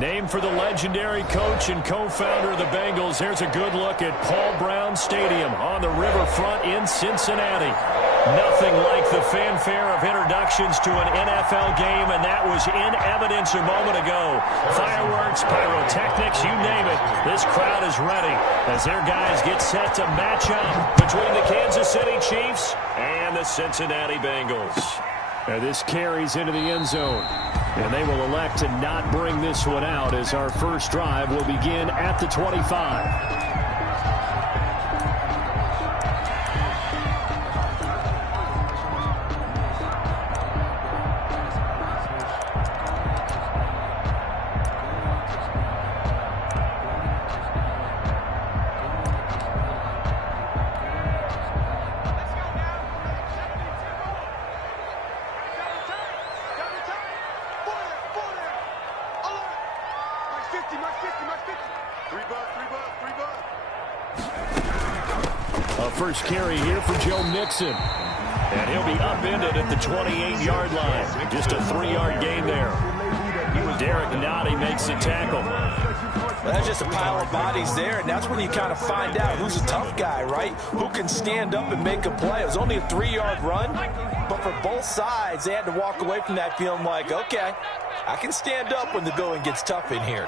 Named for the legendary coach and co-founder of the Bengals, here's a good look at Paul Brown Stadium on the riverfront in Cincinnati. Nothing like the fanfare of introductions to an NFL game, and that was in evidence a moment ago. Fireworks, pyrotechnics, you name it. This crowd is ready as their guys get set to match up between the Kansas City Chiefs and the Cincinnati Bengals. And this carries into the end zone. And they will elect to not bring this one out as our first drive will begin at the 25. First carry here for Joe Mixon. And he'll be upended at the 28-yard line. Just a 3-yard gain there. Derek Nottie makes the tackle. Well, that's just a pile of bodies there, and that's when you kind of find out who's a tough guy, right? Who can stand up and make a play. It was only a 3-yard run, but for both sides, they had to walk away from that feeling like, okay, I can stand up when the going gets tough in here.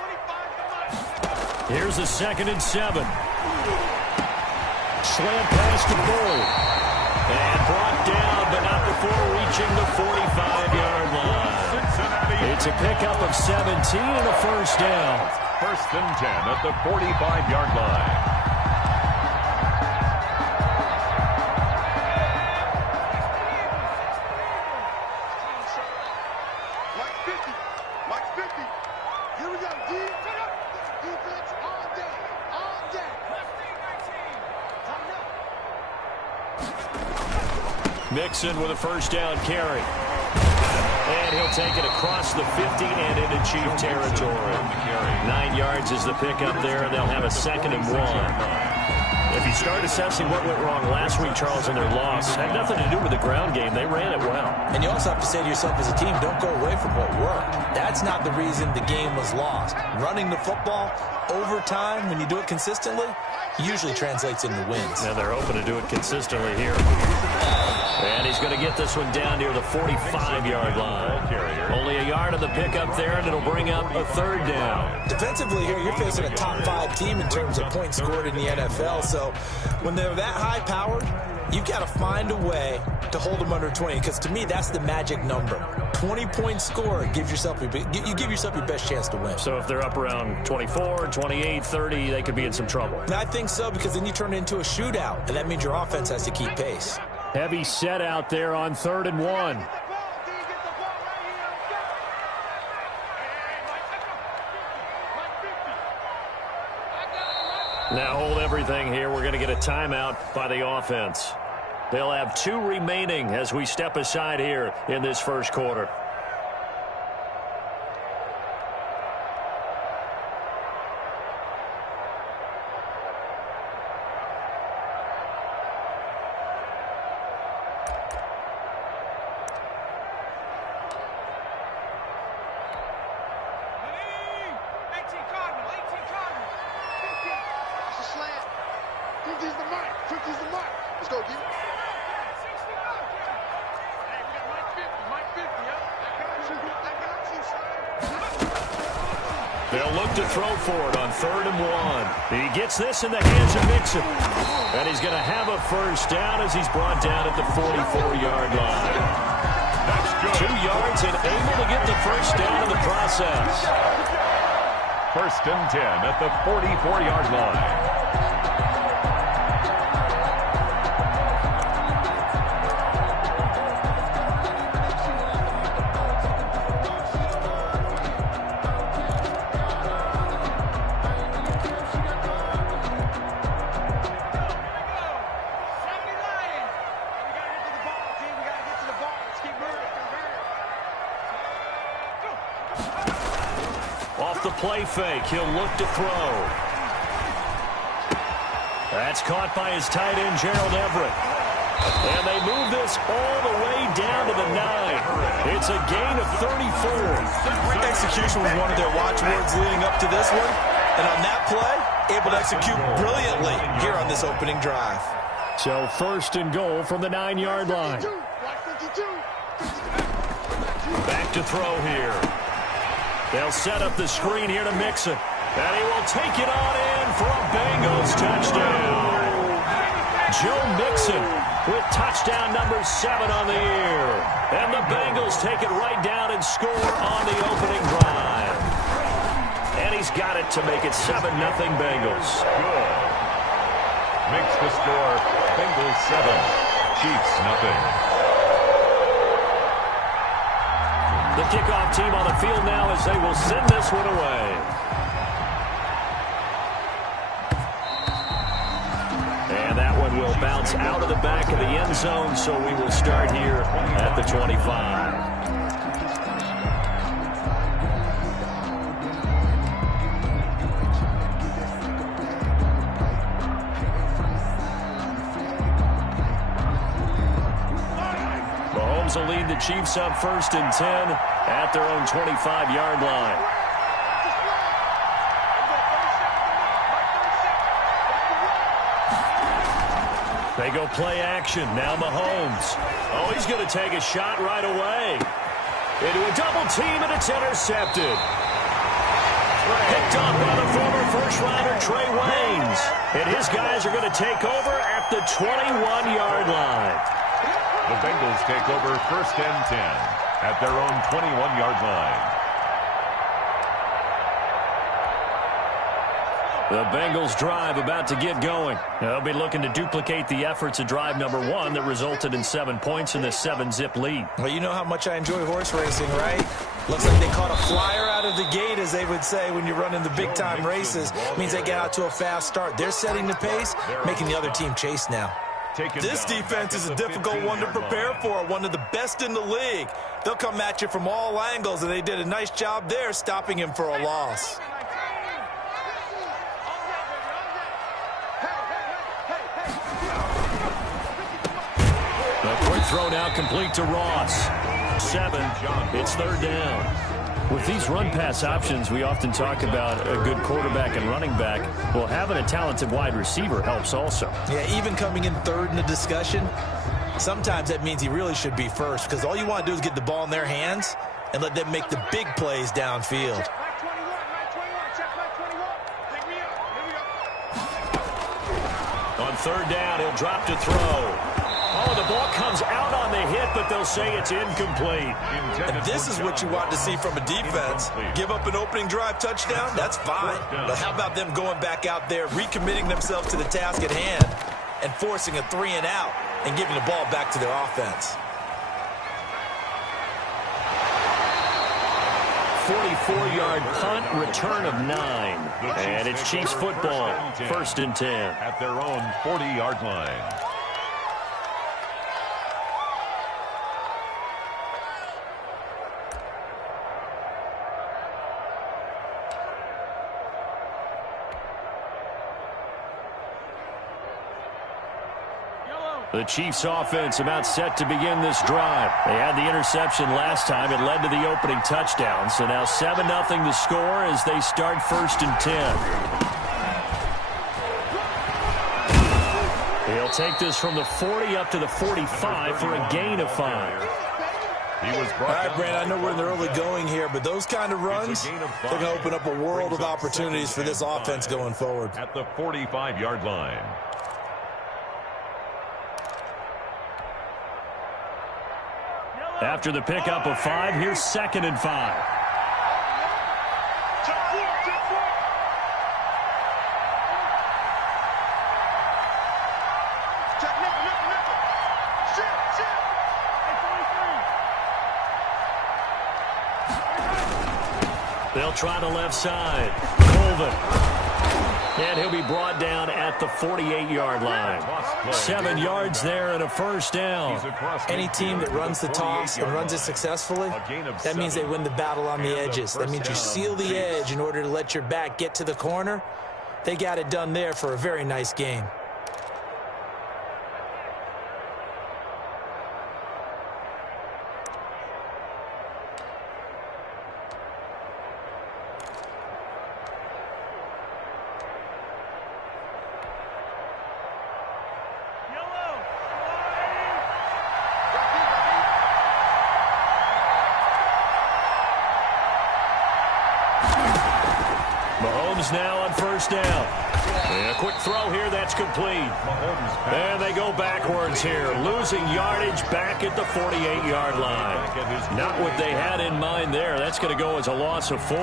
Here's a 2nd and 7. Slant pass to Bull. And brought down, but not before reaching the 45-yard line. It's a pickup of 17 and a first down. 1st and 10 at the 45-yard line. Mixon with a first down carry. And he'll take it across the 50 and into Chief territory. 9 yards is the pickup there, and they'll have a 2nd and 1. If you start assessing what went wrong last week, Charles, in their loss, had nothing to do with the ground game. They ran it well. And you also have to say to yourself as a team, don't go away from what worked. That's not the reason the game was lost. Running the football over time, when you do it consistently, usually translates into wins. Now they're hoping to do it consistently here. And he's going to get this one down near the 45-yard line. Only a yard of the pickup there, and it'll bring up a 3rd down. Defensively here, you're facing a top 5 team in terms of points scored in the NFL. So when they're that high-powered, you've got to find a way to hold them under 20. Because to me, that's the magic number. 20-point score gives yourself you give yourself your best chance to win. So if they're up around 24, 28, 30, they could be in some trouble. And I think so, because then you turn it into a shootout, and that means your offense has to keep pace. Heavy set out there on 3rd and 1. Now hold everything here. We're going to get a timeout by the offense. They'll have 2 remaining as we step aside here in this first quarter. They'll look to throw for it on 3rd and 1. He gets this in the hands of Mixon. And he's going to have a first down as he's brought down at the 44-yard line. 2 yards and able to get the first down in the process. 1st and 10 at the 44-yard line. Off the play fake, he'll look to throw. That's caught by his tight end, Gerald Everett. And they move this all the way down to the 9. It's a gain of 34. Execution was one of their watchwords leading up to this one. And on that play, able to execute brilliantly here on this opening drive. So first and goal from the 9-yard line. Back to throw here. They'll set up the screen here to Mixon. And he will take it on in for a Bengals touchdown. Joe Mixon with touchdown number 7 on the year. And the Bengals take it right down and score on the opening drive. And he's got it to make it 7-0 Bengals. Good. Makes the score Bengals 7, Chiefs 0. The kickoff team on the field now as they will send this one away. And that one will bounce out of the back of the end zone, so we will start here at the 25. Will lead the Chiefs up first and 10 at their own 25-yard line. They go play action. Now Mahomes. Oh, he's going to take a shot right away. Into a double team, and it's intercepted. Picked up by the former first-rounder Trey Waynes. And his guys are going to take over at the 21-yard line. The Bengals take over first and 10 at their own 21-yard line. The Bengals drive about to get going. They'll be looking to duplicate the efforts of drive number 1 that resulted in 7 points in the 7-zip lead. Well, you know how much I enjoy horse racing, right? Looks like they caught a flyer out of the gate, as they would say when you're running the big-time races. It means they get out to a fast start. They're setting the pace, making the other team chase now. This defense is a difficult one to prepare for, one of the best in the league. They'll come at you from all angles, and they did a nice job there stopping him for a loss. A quick throw now complete to Ross. 7. It's third down. With these run-pass options, we often talk about a good quarterback and running back. Well, having a talented wide receiver helps also. Yeah, even coming in third in the discussion, sometimes that means he really should be first, because all you want to do is get the ball in their hands and let them make the big plays downfield. On third down, he'll drop to throw. Oh, the ball comes out on the hit, but they'll say it's incomplete. And this is what you want to see from a defense. Give up an opening drive touchdown, that's fine. But how about them going back out there, recommitting themselves to the task at hand, and forcing a 3-and-out and giving the ball back to their offense? 44-yard punt, return of 9. And it's Chiefs football, first and 10. At their own 40-yard line. The Chiefs offense about set to begin this drive. They had the interception last time. It led to the opening touchdown. So now 7-0 to score as they start first and 10. He'll take this from the 40 up to the 45 for a gain of 5. All right, Brand, I know we're in the early going here, but those kind of runs, they're going to open up a world of opportunities for this offense going forward. At the 45-yard line. After the pickup of 5, here's second and 5. They'll try the left side. Colvin. And he'll be brought down at the 48-yard line. 7 yards there and a first down. Any team that runs the toss and runs it successfully, that means they win the battle on the edges. That means you seal the edge in order to let your back get to the corner. They got it done there for a very nice game. Mahomes now on first down. And a quick throw here, that's complete. And they go backwards here, losing yardage back at the 48-yard line. Not what they had in mind there. That's going to go as a loss of 4.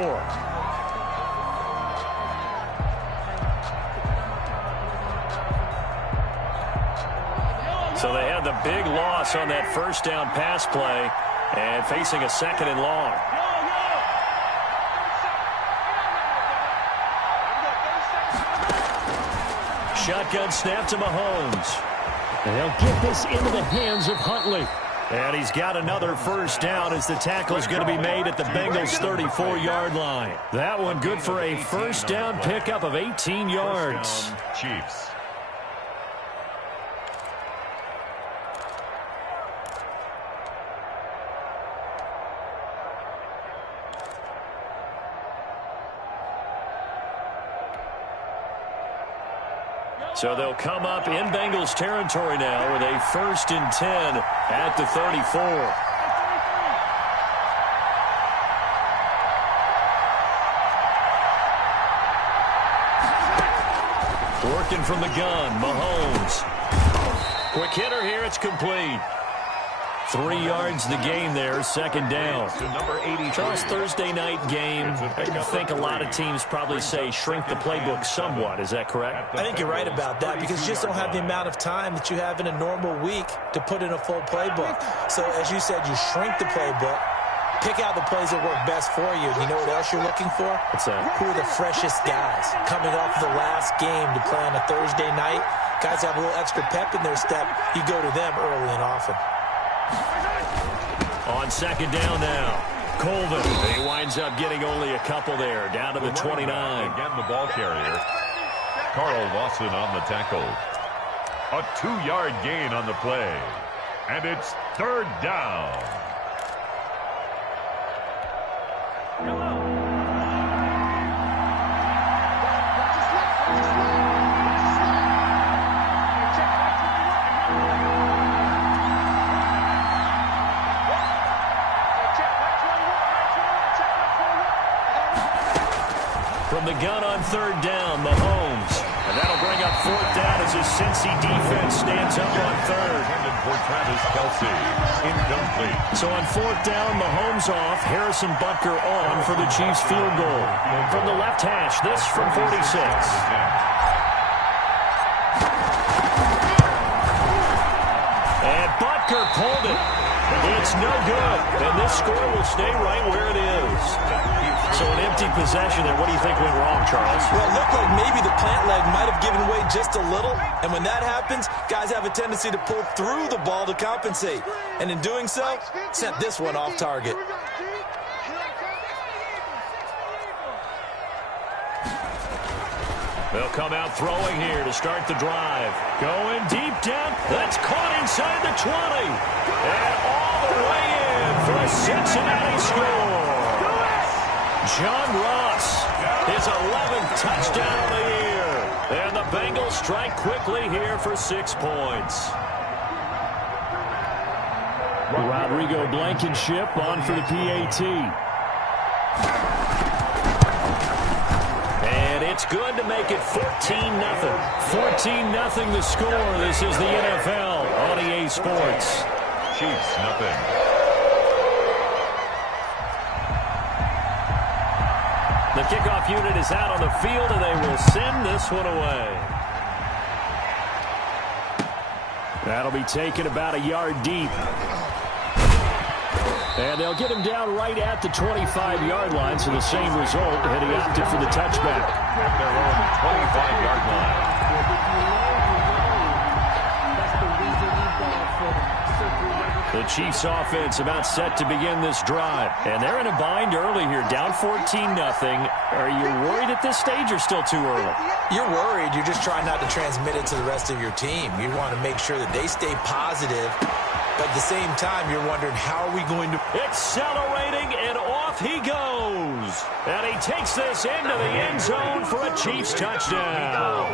So they had the big loss on that first down pass play and facing a 2nd and long. Shotgun snap to Mahomes. And they'll get this into the hands of Huntley. And he's got another first down as the tackle's going to be made at the Bengals' 34-yard line. That one good for a first down pickup of 18 yards. Chiefs. So they'll come up in Bengals territory now with a 1st and 10 at the 34. Working from the gun, Mahomes. Quick hitter here, it's complete. 3 yards the game there, 2nd down. Charles, Thursday night game, I think a lot of teams probably say shrink the playbook somewhat. Is that correct? I think you're right about that because you just don't have the amount of time that you have in a normal week to put in a full playbook. So as you said, you shrink the playbook, pick out the plays that work best for you. You know what else you're looking for? What's that? Who are the freshest guys coming off the last game to play on a Thursday night? Guys have a little extra pep in their step. You go to them early and often. On 2nd down now, Colvin. He winds up getting only a couple there, down to the 29. Again, the ball carrier. Carl Lawson on the tackle. A 2-yard gain on the play. And it's 3rd down. From the gun on 3rd down, Mahomes. And that'll bring up 4th down as his Cincy defense stands up on 3rd. Intended for Travis Kelce. Incomplete. So on 4th down, Mahomes off. Harrison Butker on for the Chiefs field goal. From the left hash, this from 46. And Butker pulled it. It's no good. And this score will stay right where it is. So an empty possession there. What do you think went wrong, Charles? Well, it looked like maybe the plant leg might have given way just a little. And when that happens, guys have a tendency to pull through the ball to compensate. And in doing so, sent this one off target. They'll come out throwing here to start the drive. Going deep down. That's caught inside the 20. And all the way in for a Cincinnati score. John Ross, his 11th touchdown of the year. And the Bengals strike quickly here for 6 points. Rodrigo Blankenship on for the PAT. And it's good to make it 14-0. 14-0 the score. This is the NFL on EA Sports. Chiefs, nothing. The kickoff unit is out on the field, and they will send this one away. That'll be taken about a yard deep. And they'll get him down right at the 25-yard line, so the same result, and he opted for the touchback. At their own 25-yard line. The Chiefs offense about set to begin this drive. And they're in a bind early here, down 14-0. Are you worried at this stage or still too early? You're worried. You're just trying not to transmit it to the rest of your team. You want to make sure that they stay positive. But at the same time, you're wondering, how are we going to... Accelerating, and off he goes. And he takes this into the end zone for a Chiefs touchdown.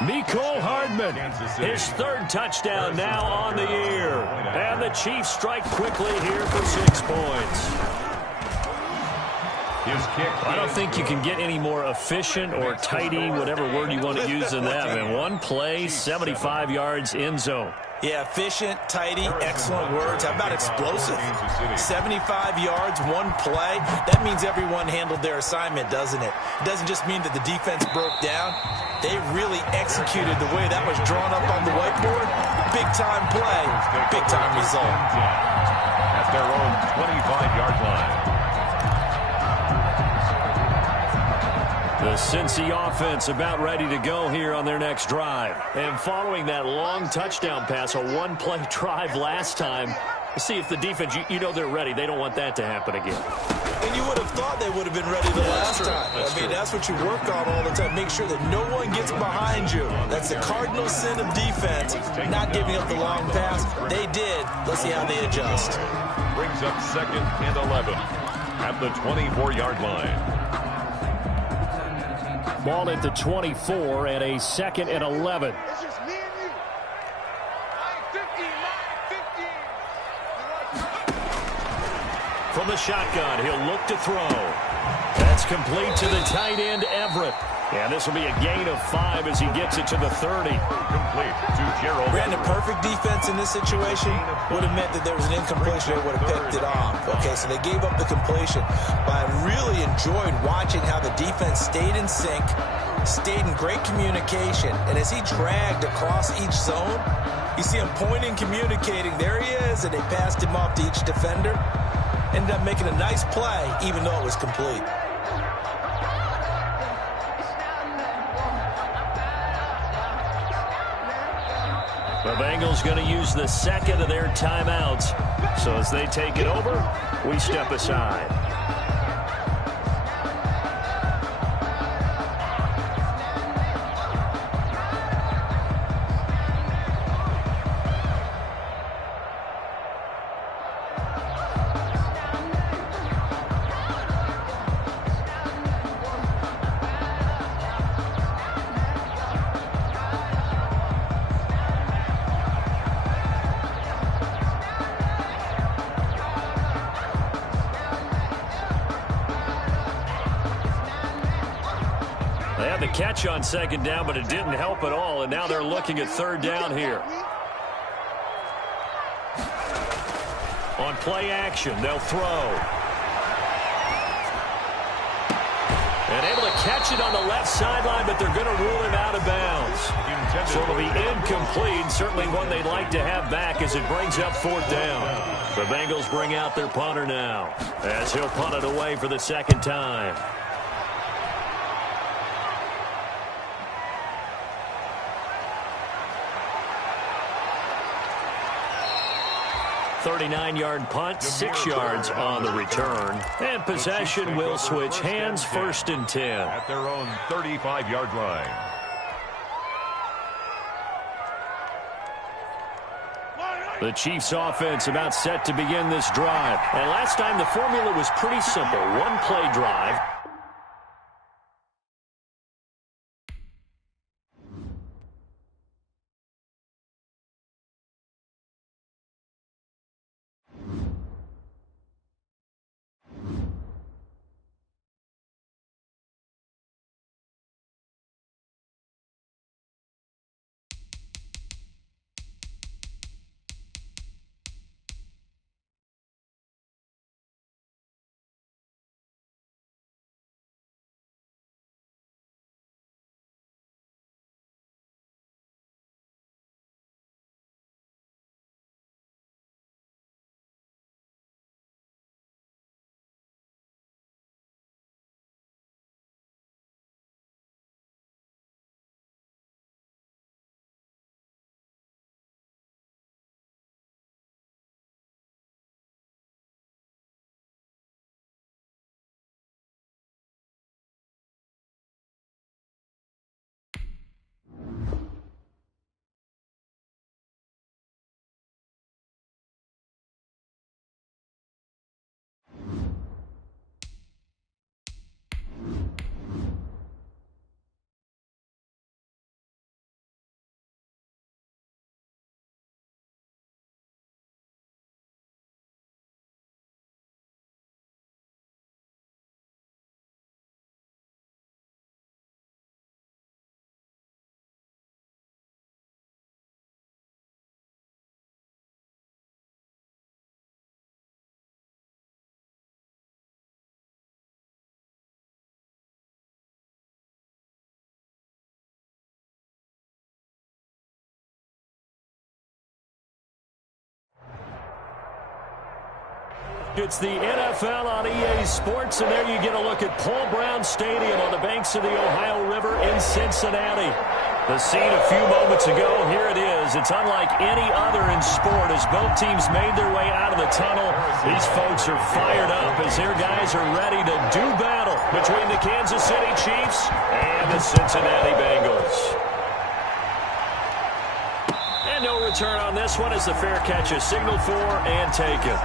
Mecole Hardman, his 3rd touchdown now on the year. And the Chiefs strike quickly here for 6 points. His kick. I don't think you can get any more efficient or tidy, whatever word you want to use in that. And one play, 75 yards in zone. Yeah, efficient, tidy, excellent words. How about explosive? 75 yards, one play. That means everyone handled their assignment, doesn't it? It doesn't just mean that the defense broke down. They really executed the way that was drawn up on the whiteboard. Big-time play, big-time result. At their own 25-yard line. The Cincy offense about ready to go here on their next drive. And following that long touchdown pass, a one-play drive last time, see if the defense, you know they're ready. They don't want that to happen again. And you would have thought they would have been ready the last time. I mean, that's what you work on all the time. Make sure that no one gets behind you. That's the cardinal sin of defense, not giving up the long pass. They did. Let's see how they adjust. Brings up 2nd and 11 at the 24-yard line. Ball at the 24 and a 2nd and 11. It's just me and you. 9:50. From the shotgun, he'll look to throw. That's complete to the tight end, Everett. And this will be a gain of 5 as he gets it to the 30. Complete to Gerald. Brandon, perfect defense in this situation would have meant that there was an incompletion. They would have picked it off. Okay, so they gave up the completion. But I really enjoyed watching how the defense stayed in sync, stayed in great communication. And as he dragged across each zone, you see him pointing, communicating. There he is, and they passed him off to each defender. Ended up making a nice play, even though it was complete. The Bengals going to use the second of their timeouts. So as they take it over, we step aside. They had the catch on 2nd down, but it didn't help at all, and now they're looking at 3rd down here. On play action, they'll throw. And able to catch it on the left sideline, but they're going to rule him out of bounds. So it'll be incomplete, certainly one they'd like to have back as it brings up 4th down. The Bengals bring out their punter now, as he'll punt it away for the 2nd time. 39-yard punt, 6 yards on the return. And possession will switch hands, 1st and 10. At their own 35-yard line. The Chiefs offense about set to begin this drive. And last time the formula was pretty simple. One play drive. It's the NFL on EA Sports, and there you get a look at Paul Brown Stadium on the banks of the Ohio River in Cincinnati. The scene a few moments ago, here it is. It's unlike any other in sport as both teams made their way out of the tunnel. These folks are fired up as their guys are ready to do battle between the Kansas City Chiefs and the Cincinnati Bengals. And no return on this one as the fair catch is signaled for and taken.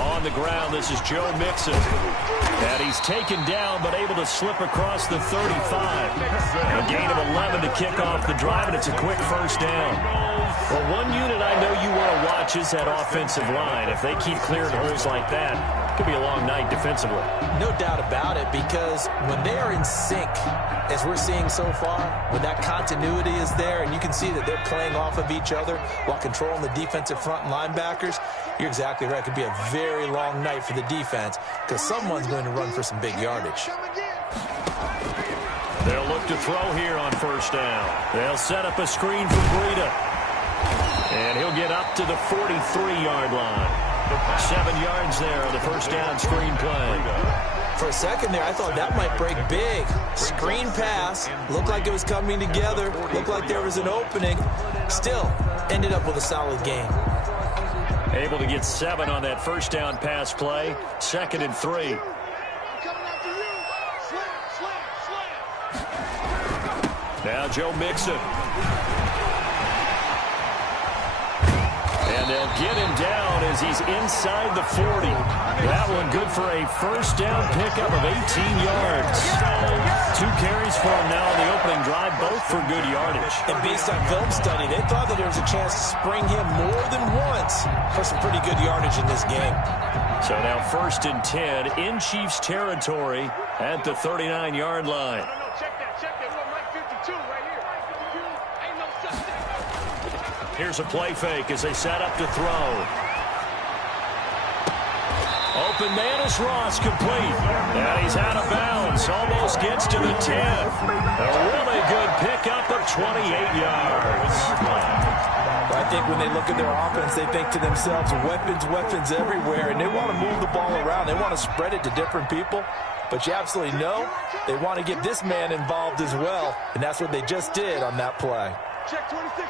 On the ground, this is Joe Mixon. And he's taken down, but able to slip across the 35. A gain of 11 to kick off the drive, and it's a quick first down. Well, one unit I know you want to watch is that offensive line. If they keep clearing holes like that, it could be a long night defensively. No doubt about it, because when they are in sync, as we're seeing so far, when that continuity is there and you can see that they're playing off of each other while controlling the defensive front and linebackers, you're exactly right. It could be a very long night for the defense because someone's going to run for some big yardage. They'll look to throw here on first down. They'll set up a screen for Breida. And he'll get up to the 43-yard line. 7 yards there on the first down screen play. For a second there, I thought that might break big. Screen pass. Looked like it was coming together. Looked like there was an opening. Still, ended up with a solid game. Able to get 7 on that first down pass play. 2nd and 3. Now Joe Mixon. And they'll get him down as he's inside the 40. That one good for a first down pickup of 18 yards. 2 carries for him now on the opening drive, both for good yardage. And based on film study, they thought that there was a chance to spring him more than once for some pretty good yardage in this game. So now 1st and 10 in Chiefs territory at the 39-yard line. Check that. We're Mike 52 right here. Ain't no such thing. Here's a play fake as they set up to throw. Open man is Ross, complete. And he's out of bounds. Almost gets to the 10. A really good pickup of 28 yards. I think when they look at their offense, they think to themselves, weapons everywhere, and they want to move the ball around. They want to spread it to different people. But you absolutely know they want to get this man involved as well, and that's what they just did on that play. Check 26.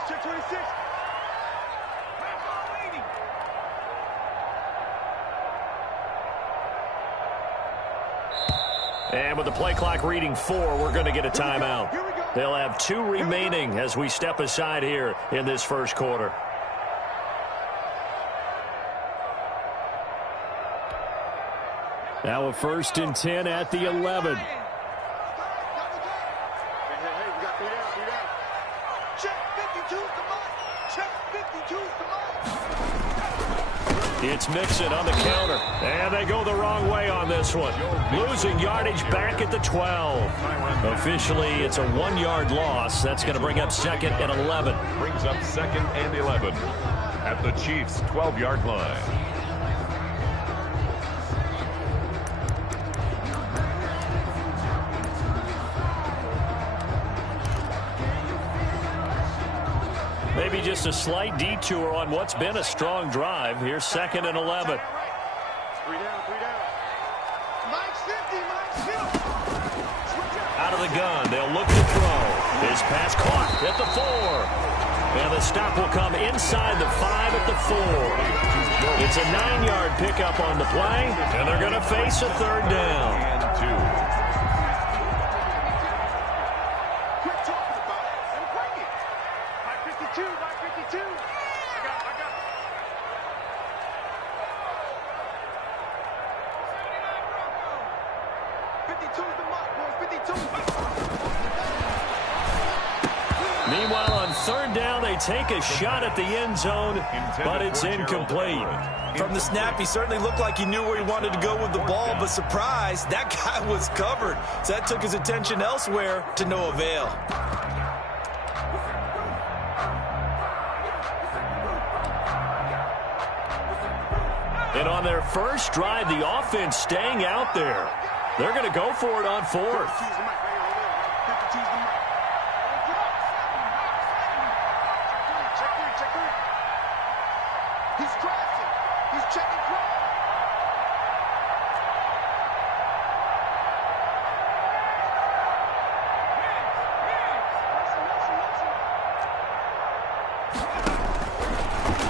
And with the play clock reading 4, we're going to get a timeout. They'll have 2 remaining as we step aside here in this first quarter. Now a 1st and 10 at the 11. Hey, we got 3 down. Check 52's the mark. Check 52's the mark. It's Mixon on the counter. And they go the wrong way on this one. Losing yardage back at the 12. Officially, it's a 1-yard loss. That's going to bring up 2nd and 11. Brings up 2nd and 11 at the Chiefs' 12-yard line. Maybe just a slight detour on what's been a strong drive. Here's 2nd and 11. 3 down. Mike's 50. Out of the gun. They'll look to throw. His pass caught at the 4. And the stop will come inside the 5 at the 4. It's a 9-yard pickup on the play, and they're going to face a 3rd down. And 2. Quit talking about it and bring it. Mike 52. I got it. 52's the mark, boys. 52. Meanwhile, on third down, they take a shot at the end zone, but it's incomplete. From the snap, he certainly looked like he knew where he wanted to go with the ball, but surprise, that guy was covered. So that took his attention elsewhere to no avail. And on their first drive, the offense staying out there. They're going to go for it on fourth. He's crossing. He's checking cross.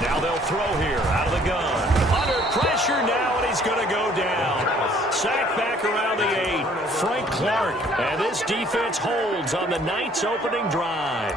Now they'll throw here out of the gun. Under pressure now, and he's going to go down. Sacked back around the 8. Frank Clark. And this defense holds on the Knights' opening drive.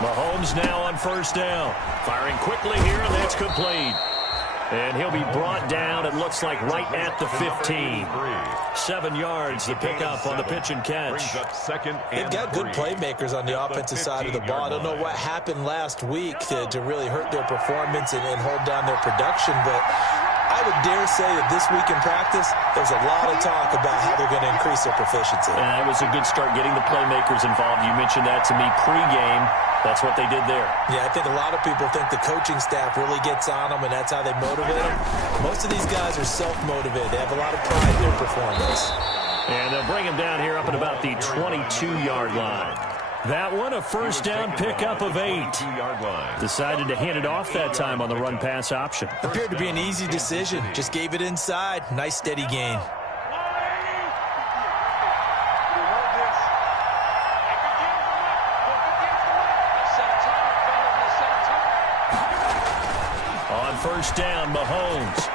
Mahomes now on first down. Firing quickly here, and that's complete. And he'll be brought down, it looks like, right at the 15. 7 yards to pick up on the pitch and catch. They've got good playmakers on the offensive side of the ball. I don't know what happened last week to really hurt their performance and hold down their production, but I would dare say that this week in practice, there's a lot of talk about how they're going to increase their proficiency. And that was a good start getting the playmakers involved. You mentioned that to me pregame. That's what they did there. Yeah, I think a lot of people think the coaching staff really gets on them, and that's how they motivate them. Most of these guys are self-motivated. They have a lot of pride in their performance. And they'll bring him down here up at about the 22-yard line. That one, a first down pickup of 8. Decided to hand it off that time on the run-pass option. Appeared to be an easy decision. Just gave it inside. Nice, steady gain. On first down, Mahomes.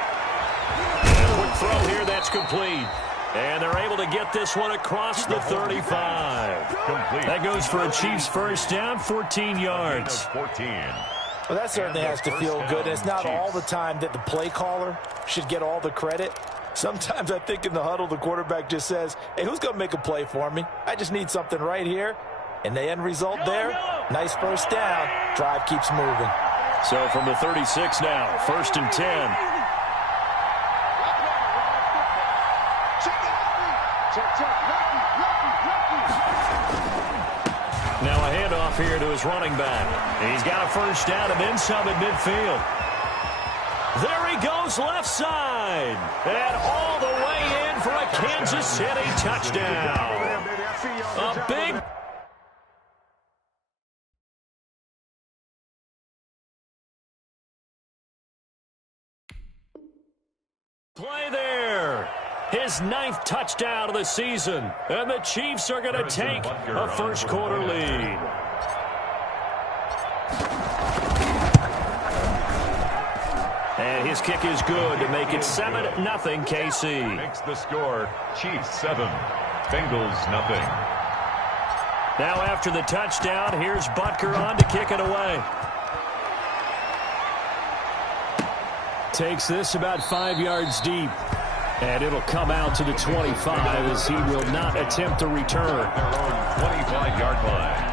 And a quick throw here, that's complete. And they're able to get this one across the 35. That goes for a Chiefs first down, 14 yards. Well, that certainly has to feel good. And it's not all the time that the play caller should get all the credit. Sometimes I think in the huddle, the quarterback just says, hey, who's going to make a play for me? I just need something right here. And the end result there, nice first down. Drive keeps moving. So from the 36 now, first and 10. Now a handoff here to his running back. He's got a first down and then some at midfield. There he goes left side. And all the way in for a Kansas City touchdown. A big play there. His 9th touchdown of the season. And the Chiefs are going to take a first quarter lead. And his kick is good to make it 7-0 KC. Makes the score Chiefs 7, Bengals nothing. Now after the touchdown, here's Butker on to kick it away. Takes this about 5 yards deep. And it'll come out to the 25 as he will not attempt to return. Their own 25-yard line.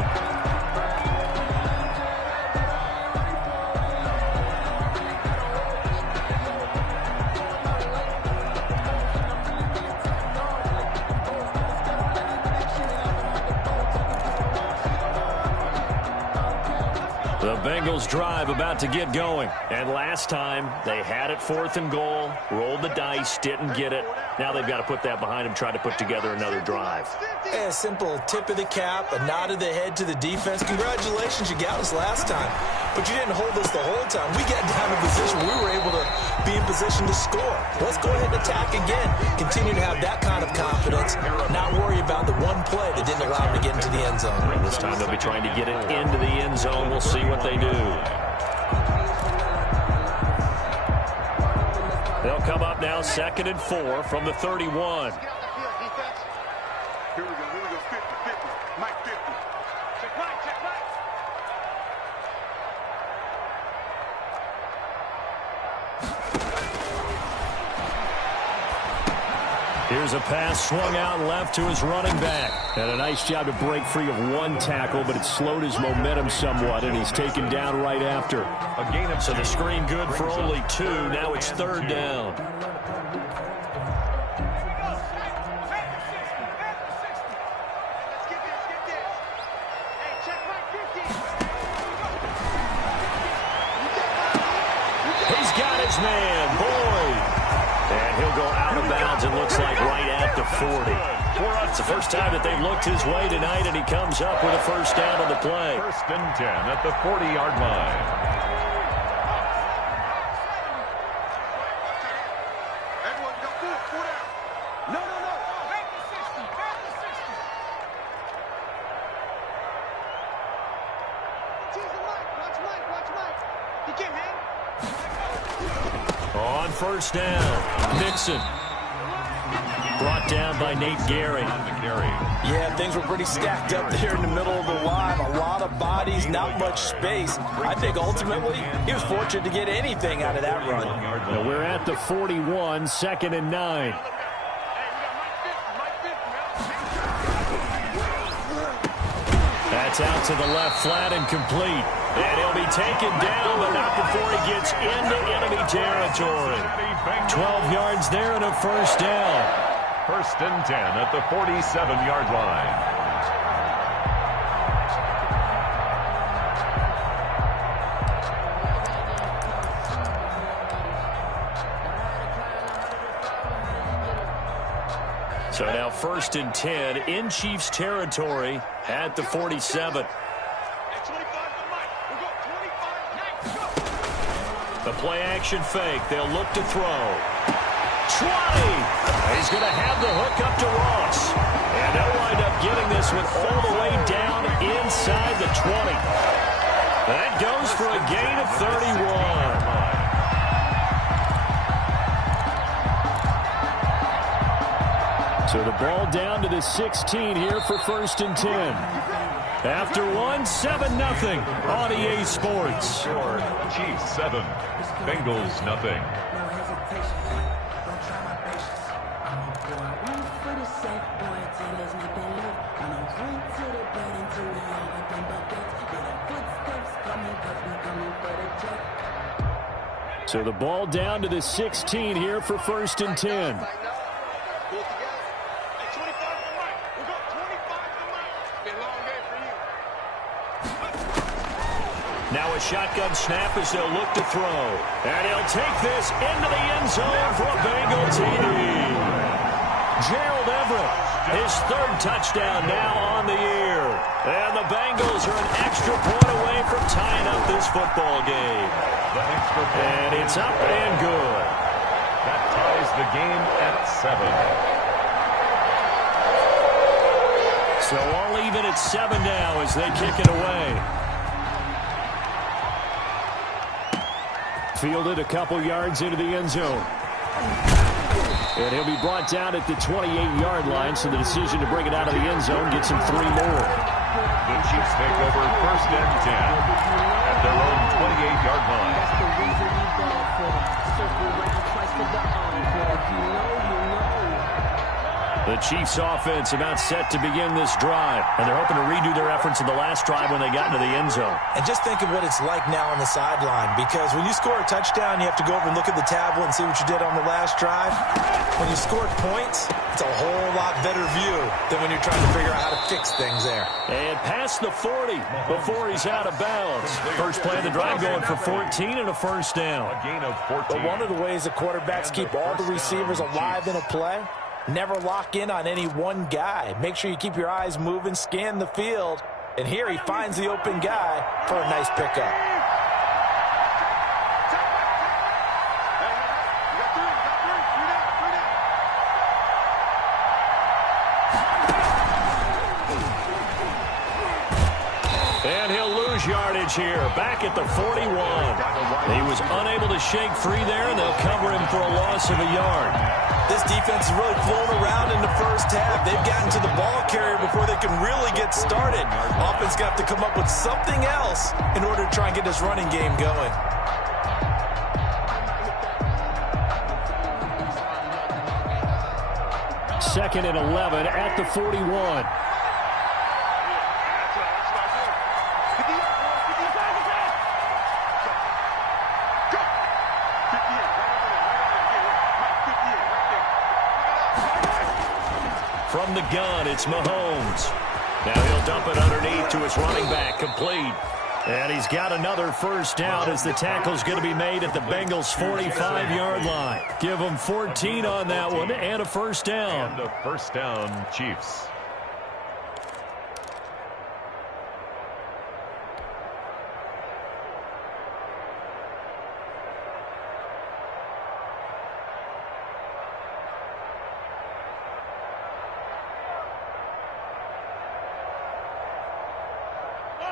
The Bengals drive about to get going. And last time, they had it 4th and goal, rolled the dice, didn't get it. Now they've got to put that behind them, try to put together another drive. A simple tip of the cap, a nod of the head to the defense. Congratulations, you got us last time. But you didn't hold us the whole time. We got down in position. We were able to be in position to score. Let's go ahead and attack again. Continue to have that kind of confidence. Not worry about the one play that didn't allow them to get into the end zone. And this time they'll be trying to get it into the end zone. We'll see what they do. They'll come up now 2nd and 4 from the 31. Here we go. 50, 50. Mike 50. Check Mike, check Mike. Here's a pass swung out left to his running back. And a nice job to break free of one tackle, but it slowed his momentum somewhat, and he's taken down right after. A gain of So the screen good for only 2. Now it's 3rd down. He's got his man, Boyd. And he'll go out of bounds, it looks like, right at the 40. It's the first time that they've looked his way tonight, and he comes up with a first down on the play. 1st and 10 at the 40-yard line. Everyone go full out. No. Back to 60. Back to 60. Watch Mike. He can't hang. On first down, Nixon. Brought down by Nate Gary. Yeah, things were pretty stacked up there in the middle of the line. A lot of bodies, not much space. I think ultimately he was fortunate to get anything out of that run. Now we're at the 41, 2nd and 9. That's out to the left, flat and complete. And he'll be taken down, but not before he gets into enemy territory. 12 yards there and a first down. 1st and 10 at the 47-yard line. So now 1st and 10 in Chiefs territory at the 47. The play action fake. They'll look to throw. 20. He's going to have the hook up to Ross. And they'll wind up getting this one all the way down inside the 20. That goes for a gain of 31. So the ball down to the 16 here for 1st and 10. After one, 7-0 on EA Sports. Score, Chiefs 7, Bengals 0. So the ball down to the 16 here for 1st and 10. Now a shotgun snap as they'll look to throw. And he'll take this into the end zone for a Bengal TD. Gerald Everett, his 3rd touchdown now on the year. And the Bengals are an extra point away from tying up this football game. And it's up and good. That ties the game at 7. So all even at 7 now as they kick it away. Fielded a couple yards into the end zone. And he'll be brought down at the 28-yard line, so the decision to bring it out of the end zone gets him 3 more. The Chiefs take over 1st and 10 at their own 28-yard line. The Chiefs offense about set to begin this drive, and they're hoping to redo their efforts in the last drive when they got into the end zone. And just think of what it's like now on the sideline, because when you score a touchdown, you have to go over and look at the tablet and see what you did on the last drive. When you scored points, it's a whole lot better view than when you're trying to figure out how to fix things there. And past the 40 before he's out of bounds. First play of the drive going for 14 and a first down. A gain of 14. But one of the ways the quarterbacks keep all the receivers alive in a play, never lock in on any one guy. Make sure you keep your eyes moving, scan the field. And here he finds the open guy for a nice pickup. lose yardage here. Back at the 41. He was unable to shake free there, and they'll cover him for a loss of a yard. This defense is really flown around in the first half. They've gotten to the ball carrier before they can really get started. Offense got to come up with something else in order to try and get this running game going. Second and 11 at the 41. From the gun, it's Mahomes. Now he'll dump it underneath to his running back, complete. And he's got another first down as the tackle's going to be made at the Bengals' 45-yard line. Give them 14 on that one and a first down. And a first down, Chiefs.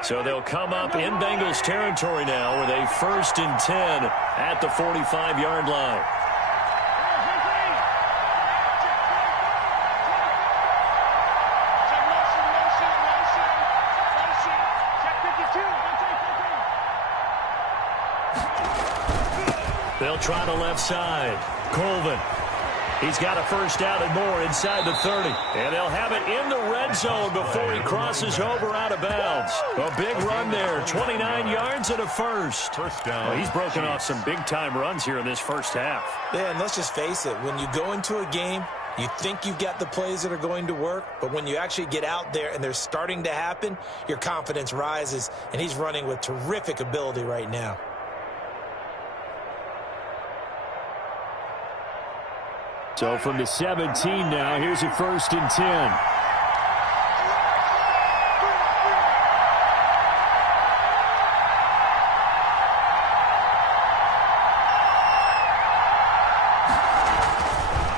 So they'll come up in Bengals territory now with a 1st and 10 at the 45-yard line. They'll try the left side. Colvin. He's got a first down and more inside the 30. And they'll have it in the red zone before he crosses over out of bounds. A big run there, 29 yards and a first. First down. Well, he's broken off some big-time runs here in this first half. Yeah, and let's just face it. When you go into a game, you think you've got the plays that are going to work, but when you actually get out there and they're starting to happen, your confidence rises, and he's running with terrific ability right now. So from the 17 now, here's a 1st and 10.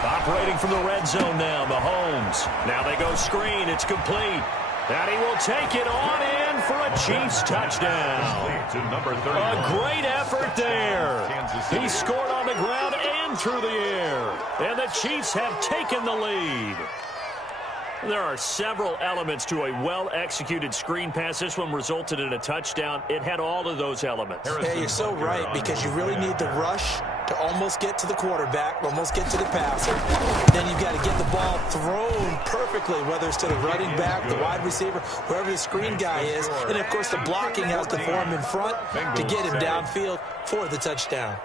Operating from the red zone now, Mahomes. Now they go screen. It's complete. And he will take it on in for a Chiefs touchdown. To number 30. A great effort there. He scored on the ground and through the air. And the Chiefs have taken the lead. There are several elements to a well-executed screen pass. This one resulted in a touchdown. It had all of those elements. Yeah, you're so right, because you really need the rush to almost get to the quarterback, almost get to the passer. Then you've got to get the ball thrown perfectly, whether it's to the running back, the wide receiver, whoever the screen guy is. And, of course, the blocking has to form in front to get him downfield for the touchdown.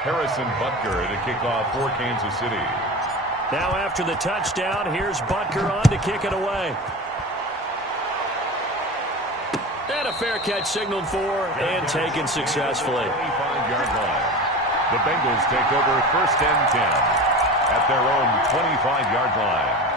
Harrison Butker to kick off for Kansas City. Now after the touchdown, here's Butker on to kick it away. And a fair catch signaled for and taken successfully. 25-yard line. The Bengals take over 1st and 10 at their own 25-yard line.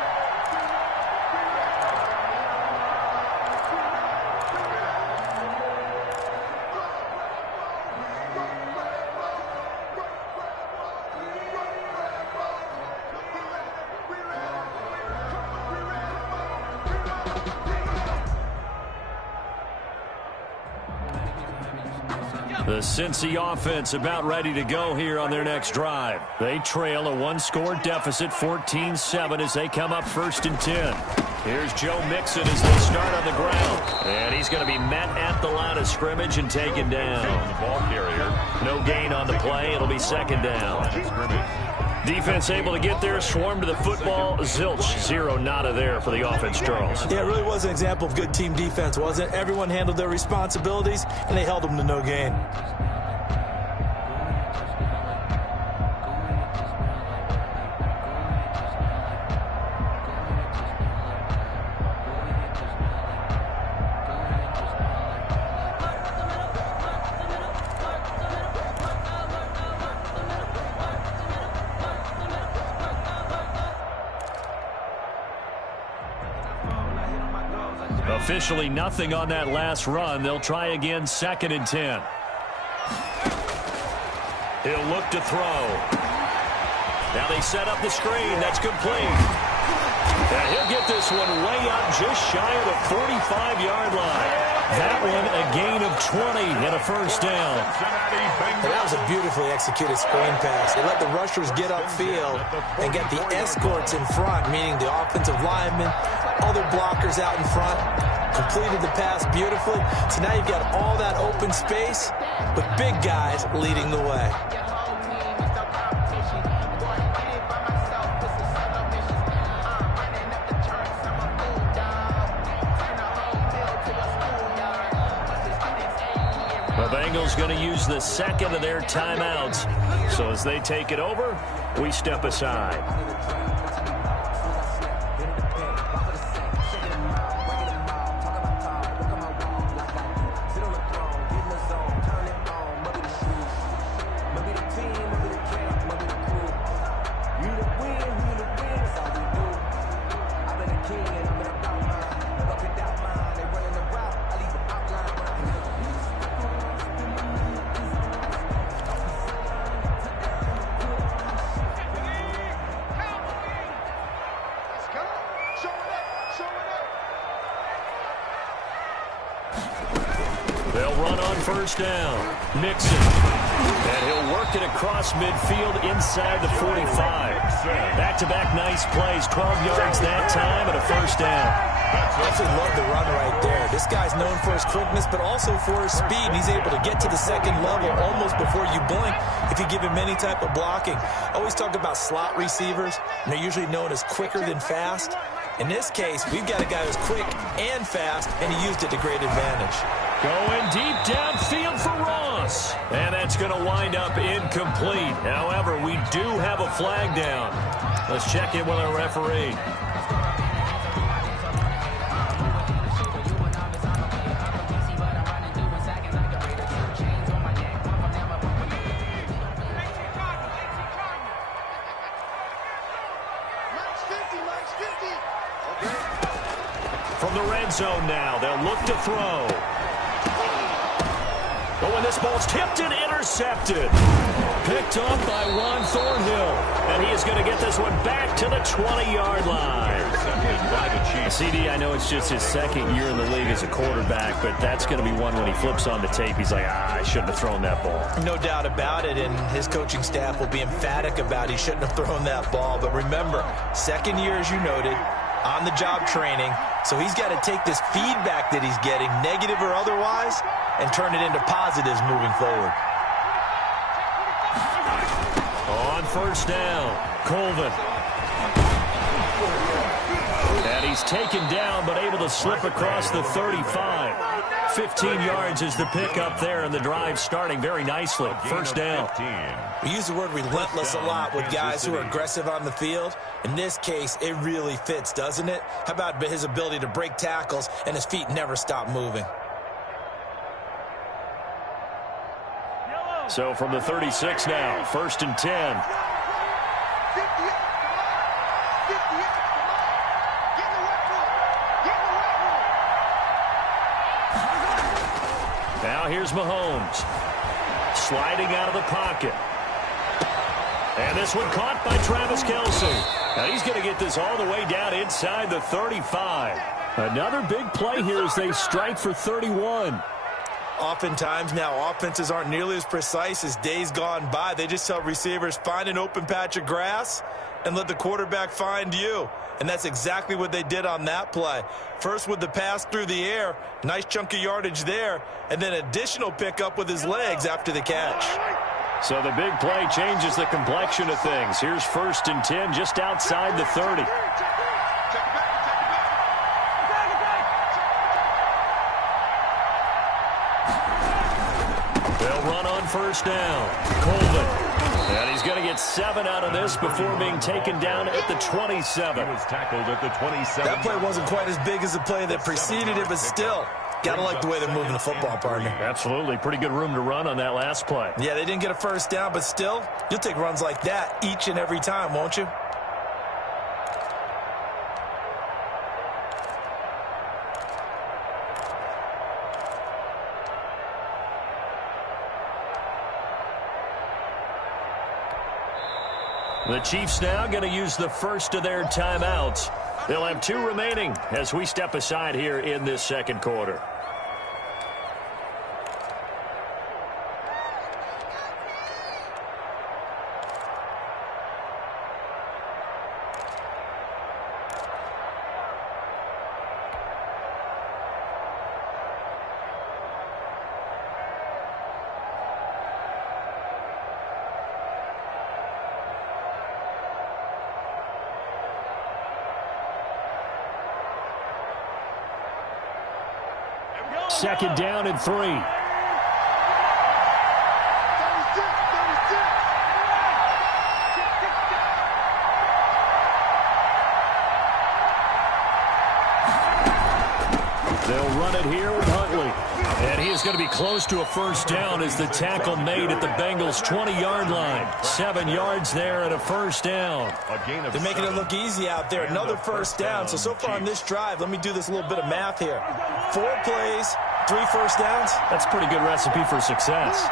The Cincy offense about ready to go here on their next drive. They trail a 1-score deficit, 14-7, as they come up 1st and 10. Here's Joe Mixon as they start on the ground. And he's going to be met at the line of scrimmage and taken down. The ball carrier. No gain on the play. It'll be 2nd down. Defense able to get there, swarm to the football. Zilch, 0 nada there for the offense, Charles. Yeah, it really was an example of good team defense, wasn't it? Everyone handled their responsibilities, and they held them to no gain. Officially nothing on that last run. They'll try again 2nd and 10. He'll look to throw. Now they set up the screen. That's complete. And he'll get this one way up just shy of the 45-yard line. That one a gain of 20 and a first down. And that was a beautifully executed screen pass. They let the rushers get upfield and get the escorts in front, meaning the offensive linemen, other blockers out in front. Completed the pass beautifully. So now you've got all that open space with big guys leading the way. The Bengals going to use the second of their timeouts. So as they take it over, we step aside. They'll run on first down. Mixon. And he'll work it across midfield inside the 45. Back-to-back nice plays. 12 yards that time and a first down. I absolutely love the run right there. This guy's known for his quickness, but also for his speed. He's able to get to the second level almost before you blink if you give him any type of blocking. I always talk about slot receivers, and they're usually known as quicker than fast. In this case, we've got a guy who's quick and fast, and he used it to great advantage. Going deep downfield for Ross. And that's going to wind up incomplete. However, we do have a flag down. Let's check in with our referee. From the red zone now, they'll look to throw. Oh, and this ball's tipped and intercepted. Picked up by Juan Thornhill. And he is going to get this one back to the 20-yard line. CD, I know it's just his second year in the league as a quarterback, but that's going to be one when he flips on the tape. He's like, I shouldn't have thrown that ball. No doubt about it, and his coaching staff will be emphatic about he shouldn't have thrown that ball. But remember, second year, as you noted, on-the-job training, so he's got to take this feedback that he's getting, negative or otherwise, and turn it into positives moving forward. On first down, Colvin. And he's taken down, but able to slip across the 35. 15 yards is the pickup there, and the drive starting very nicely. First down. We use the word relentless a lot with guys who are aggressive on the field. In this case, it really fits, doesn't it? How about his ability to break tackles and his feet never stop moving? So from the 36 now, first and 10. Now here's Mahomes. Sliding out of the pocket. And this one caught by Travis Kelce. Now he's going to get this all the way down inside the 35. Another big play here as they strike for 31. Oftentimes now offenses aren't nearly as precise as days gone by. They just tell receivers, find an open patch of grass and let the quarterback find you. And that's exactly what they did on that play. First with the pass through the air, nice chunk of yardage there, and then additional pickup with his legs after the catch. So the big play changes the complexion of things. Here's first and 10 just outside the 30. They'll run on first down. Colvin. And he's going to get 7 out of this before being taken down at the 27. He was tackled at the 27. That play wasn't quite as big as the play that preceded it, but still, got to like the way they're moving the football, partner. Absolutely. Pretty good room to run on that last play. Yeah, they didn't get a first down, but still, you'll take runs like that each and every time, won't you? The Chiefs now going to use the first of their timeouts. They'll have 2 remaining as we step aside here in this second quarter. Second down and 3. They'll run it here with Huntley. And he is going to be close to a first down as the tackle made at the Bengals' 20-yard line. 7 yards there and a first down. They're making it look easy out there. Another first down. So far on this drive, let me do this little bit of math here. 4 plays, 3 first downs. That's a pretty good recipe for success.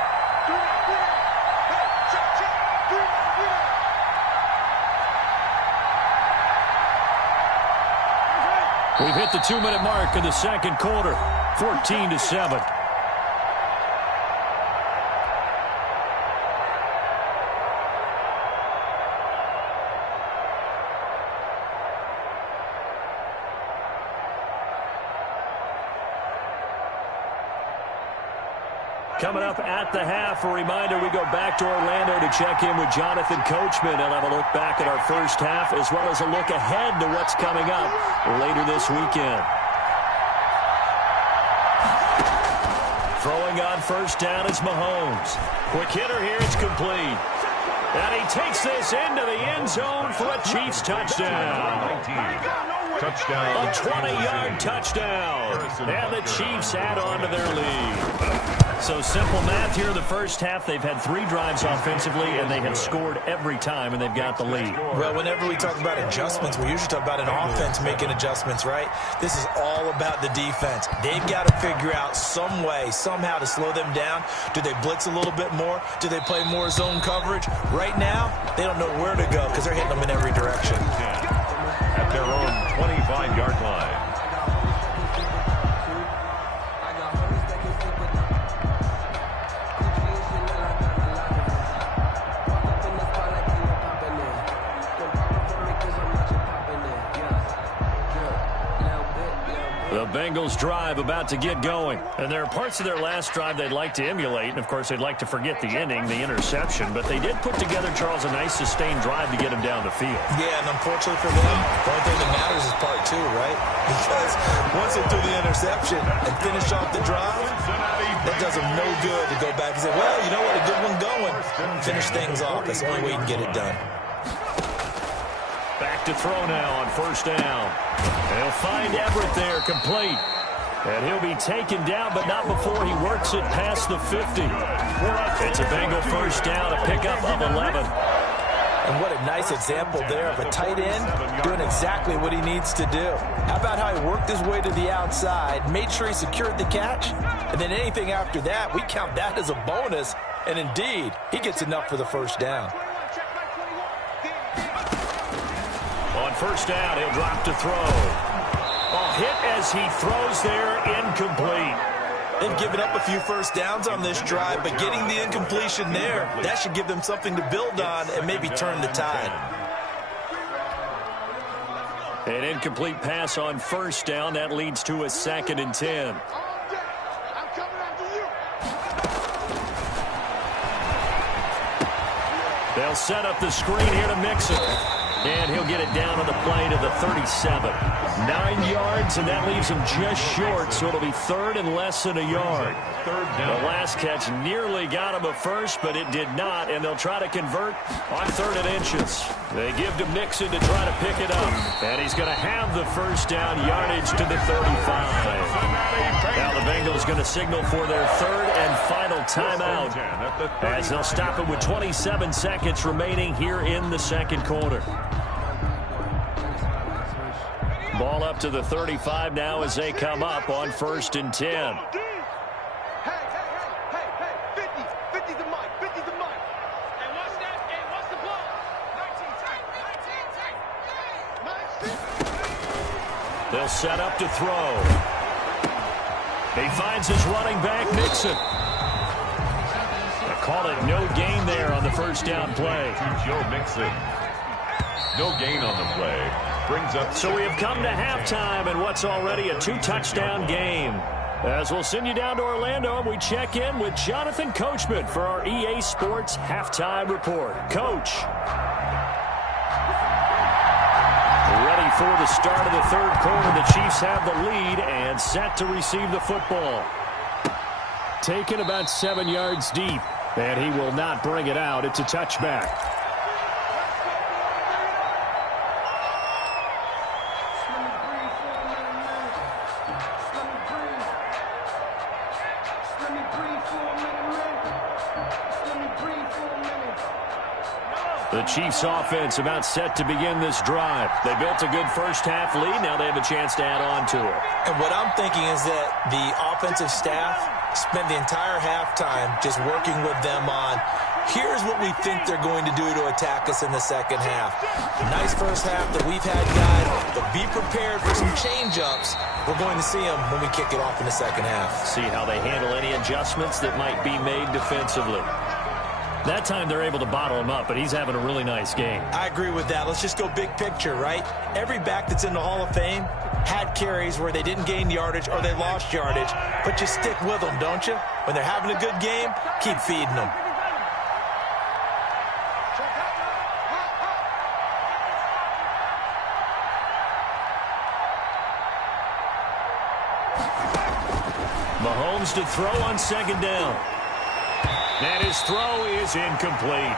We've hit the 2-minute mark in the second quarter, 14-7. Coming up at the half, a reminder, we go back to Orlando to check in with Jonathan Coachman. He'll have a look back at our first half as well as a look ahead to what's coming up later this weekend. Throwing on first down is Mahomes. Quick hitter here, it's complete. And he takes this into the end zone for a Chiefs touchdown. Touchdown. A 20-yard touchdown. And the Chiefs add on to their lead. So simple math here in the first half. They've had 3 drives offensively, and they have scored every time, and they've got the lead. Well, whenever we talk about adjustments, we usually talk about an offense making adjustments, right? This is all about the defense. They've got to figure out some way, somehow to slow them down. Do they blitz a little bit more? Do they play more zone coverage? Right now, they don't know where to go because they're hitting them in every direction. At their own 25-yard line. The Bengals drive about to get going. And there are parts of their last drive they'd like to emulate. And, of course, they'd like to forget the ending, the interception. But they did put together, Charles, a nice sustained drive to get him down the field. Yeah, and unfortunately for them, the only thing that matters is part 2, right? Because once they threw the interception and finish off the drive, that does them no good to go back and say, well, you know what, a good one going. Finish things off. That's the only way you can get it done. Back to throw now on first down. They'll find Everett there, complete. And he'll be taken down, but not before he works it past the 50. It's a Bengal first down, a pickup of 11. And what a nice example there of a tight end doing exactly what he needs to do. How about how he worked his way to the outside, made sure he secured the catch, and then anything after that, we count that as a bonus. And indeed, he gets enough for the first down. On first down, he'll drop to throw. A hit as he throws there, incomplete. They've given up a few first downs on this drive, but getting the incompletion there, that should give them something to build on and maybe turn the tide. An incomplete pass on first down. That leads to a 2nd and 10. They'll set up the screen here to mix it. And he'll get it down on the play to the 37. 9 yards, and that leaves him just short, so it'll be 3rd and less than a yard. The last catch nearly got him a first, but it did not, and they'll try to convert on 3rd and inches. They give to Mixon to try to pick it up, and he's going to have the first down, yardage to the 35. Now the Bengals going to signal for their 3rd and final timeout, as they'll stop it with 27 seconds remaining here in the second quarter. Ball up to the 35 now as they come up on 1st and 10. Hey, 50's the mic, 50's the mic. Hey, watch that, hey, watch the ball. 19 tight. They'll set up to throw. He finds his running back, Mixon. They call it no gain there on the first down play. Joe Mixon. No gain on the play. Brings up. So we have come to halftime in what's already a 2-touchdown game. As we'll send you down to Orlando, and we check in with Jonathan Coachman for our EA Sports Halftime Report. Coach. Ready before the start of the third quarter. The Chiefs have the lead and set to receive the football. Taken about 7 yards deep, and he will not bring it out. It's a touchback. The Chiefs offense about set to begin this drive. They built a good first half lead. Now they have a chance to add on to it. And what I'm thinking is that the offensive staff spent the entire halftime just working with them on, here's what we think they're going to do to attack us in the second half. Nice first half that we've had, guys, but be prepared for some change-ups. We're going to see them when we kick it off in the second half. See how they handle any adjustments that might be made defensively. That time they're able to bottle him up, but he's having a really nice game. I agree with that. Let's just go big picture, right? Every back that's in the Hall of Fame had carries where they didn't gain yardage or they lost yardage, but you stick with them, don't you? When they're having a good game, keep feeding them. Mahomes to throw on second down. And his throw is incomplete.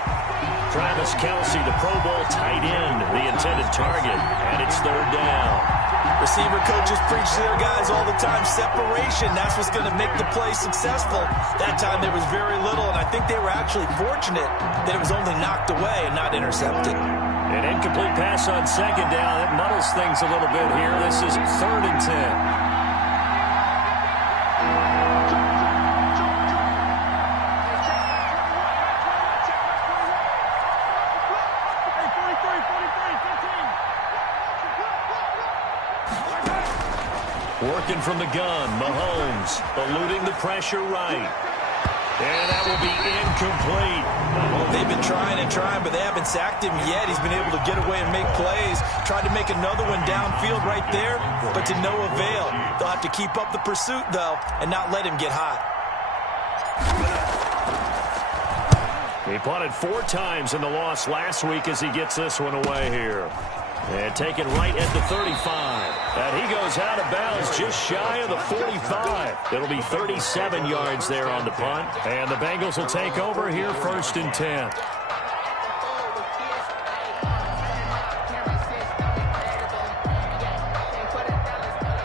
Travis Kelce, the Pro Bowl tight end, the intended target, and it's third down. Receiver coaches preach to their guys all the time, separation. That's what's going to make the play successful. That time there was very little, and I think they were actually fortunate that it was only knocked away and not intercepted. An incomplete pass on second down. That muddles things a little bit here. This is 3rd and 10. Working from the gun, Mahomes eluding the pressure right. And that will be incomplete. Well, they've been trying and trying, but they haven't sacked him yet. He's been able to get away and make plays. Tried to make another one downfield right there, but to no avail. They'll have to keep up the pursuit, though, and not let him get hot. He punted 4 times in the loss last week as he gets this one away here. And taken right at the 35. And he goes out of bounds just shy of the 45. It'll be 37 yards there on the punt. And the Bengals will take over here 1st and 10.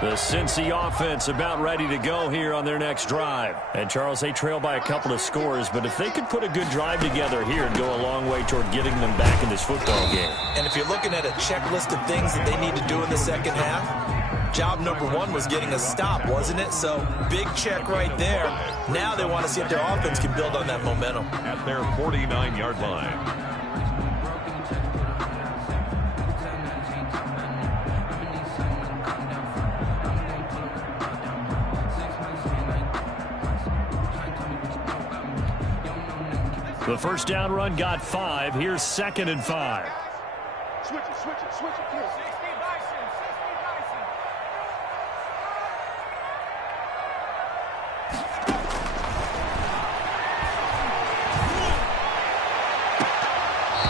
The Cincy offense about ready to go here on their next drive. And, Charles, they trail by a couple of scores, but if they could put a good drive together here and go a long way toward getting them back in this football game. And if you're looking at a checklist of things that they need to do in the second half, job number 1 was getting a stop, wasn't it? So, big check right there. Now they want to see if their offense can build on that momentum. At their 49-yard line. The first down run got 5. Here's 2nd and 5. Switch it, switch it, switch it. Here.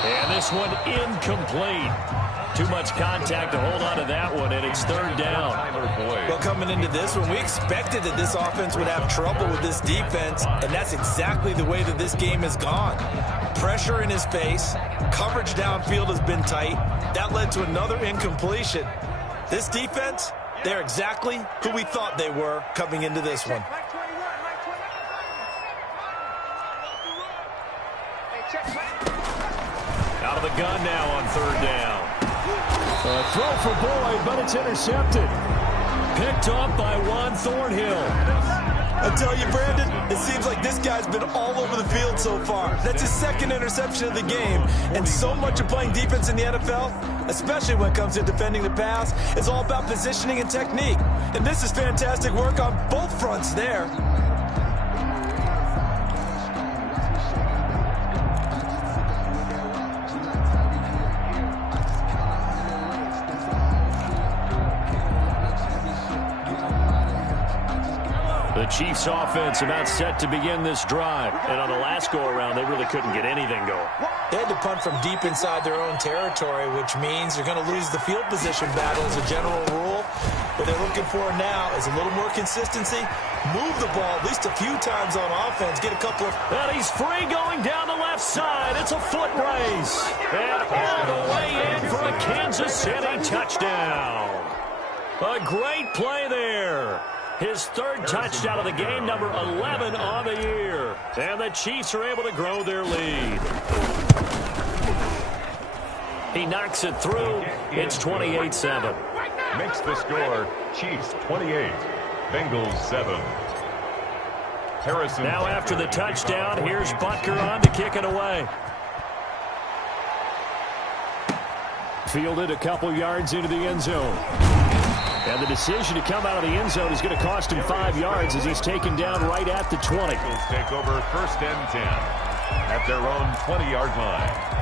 And this one incomplete. Too much contact to hold on to that one, and it's 3rd down. Well, coming into this one, we expected that this offense would have trouble with this defense, and that's exactly the way that this game has gone. Pressure in his face, coverage downfield has been tight. That led to another incompletion. This defense, they're exactly who we thought they were coming into this one. Out of the gun now on 3rd down. A throw for Boyd, but it's intercepted. Picked up by Juan Thornhill. I tell you, Brandon, it seems like this guy's been all over the field so far. That's his 2nd interception of the game. And so much of playing defense in the NFL, especially when it comes to defending the pass, is all about positioning and technique. And this is fantastic work on both fronts there. The Chiefs offense about set to begin this drive. And on the last go-around, they really couldn't get anything going. They had to punt from deep inside their own territory, which means they're going to lose the field position battle as a general rule. What they're looking for now is a little more consistency. Move the ball at least a few times on offense. Get a couple of... And he's free going down the left side. It's a foot race. And all the way in for a Kansas City touchdown. A great play there. His third touchdown of the game, number 11 on the year. And the Chiefs are able to grow their lead. He knocks it through. It's 28-7. Makes the score Chiefs 28, Bengals 7. Harrison. Now after the touchdown, here's Butker on to kick it away. Fielded a couple yards into the end zone. And the decision to come out of the end zone is going to cost him 5 yards as he's taken down right at the 20. Bengals take over first and 10 at their own 20-yard line.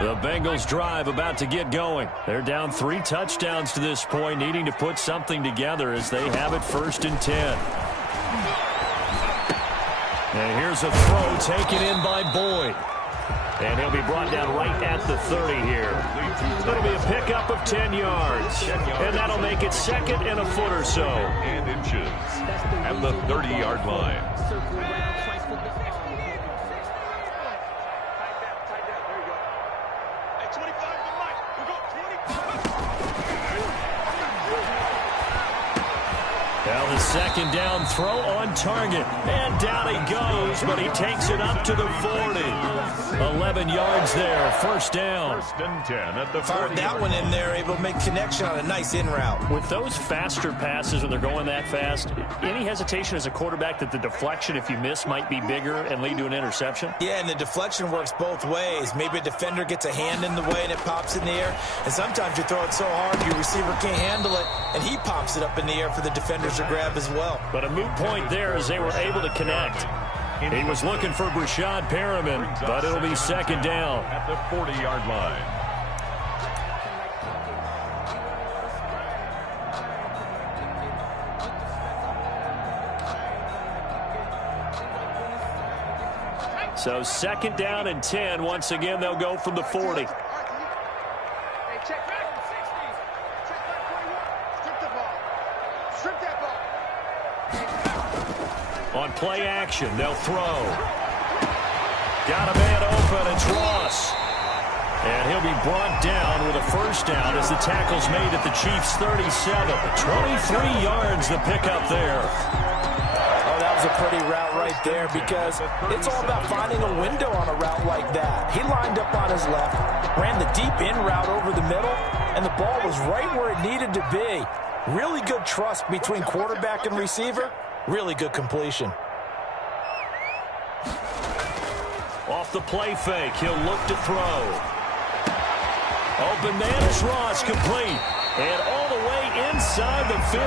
The Bengals drive about to get going. They're down 3 touchdowns to this point, needing to put something together as they have it first and 10. And here's a throw taken in by Boyd. And he'll be brought down right at the 30 here. It'll be a pickup of 10 yards. And that'll make it second and a foot or so. And inches at the 30-yard line. Now the second down throw on target. And down he goes, but he takes it up to the 40. 11 yards there, first down. First and 10 at the 40. Fired that one in there, able to make connection on a nice in route. With those faster passes when they're going that fast, any hesitation as a quarterback that the deflection, if you miss, might be bigger and lead to an interception? Yeah, and the deflection works both ways. Maybe a defender gets a hand in the way and it pops in the air. And sometimes you throw it so hard your receiver can't handle it, and he pops it up in the air for the defenders to grab as well. But a moot point there as they were able to connect. He was looking for Brashad Perriman, but it'll be second down. At the 40-yard line. So second down and 10. Once again, they'll go from the 40. On play action, they'll throw. Got a man open, it's Ross. And he'll be brought down with a first down as the tackle's made at the Chiefs' 37. 23 yards the pickup there. Oh, that was a pretty route right there because it's all about finding a window on a route like that. He lined up on his left, ran the deep in route over the middle, and the ball was right where it needed to be. Really good trust between quarterback and receiver. Really good completion. Off the play fake, he'll look to throw. Open man is Ross, complete. And all the way inside the 15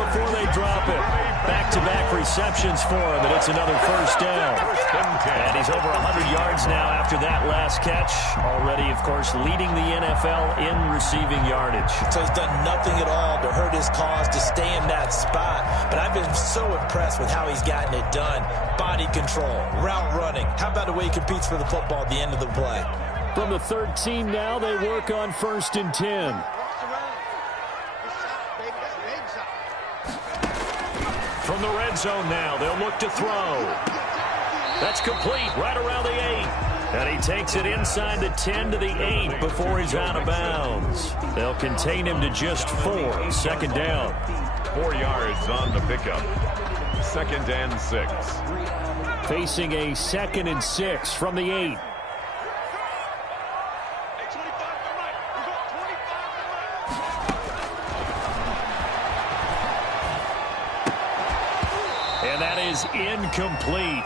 before they drop it. Back-to-back receptions for him, and it's another first down. And he's over 100 yards now after that last catch. Already, of course, leading the NFL in receiving yardage. So he's done nothing at all to hurt his cause to stay in that spot. But I've been so impressed with how he's gotten it done. Body control, route running. How about the way he competes for the football at the end of the play? From the 13 now, they work on first and 10. From the red zone now, they'll look to throw. That's complete right around the 8. And he takes it inside the 10 to the 8 before he's out of bounds. They'll contain him to just 4. Second down. 4 yards on the pickup. Second and 6. Facing a second and 6 from the 8. And that is incomplete.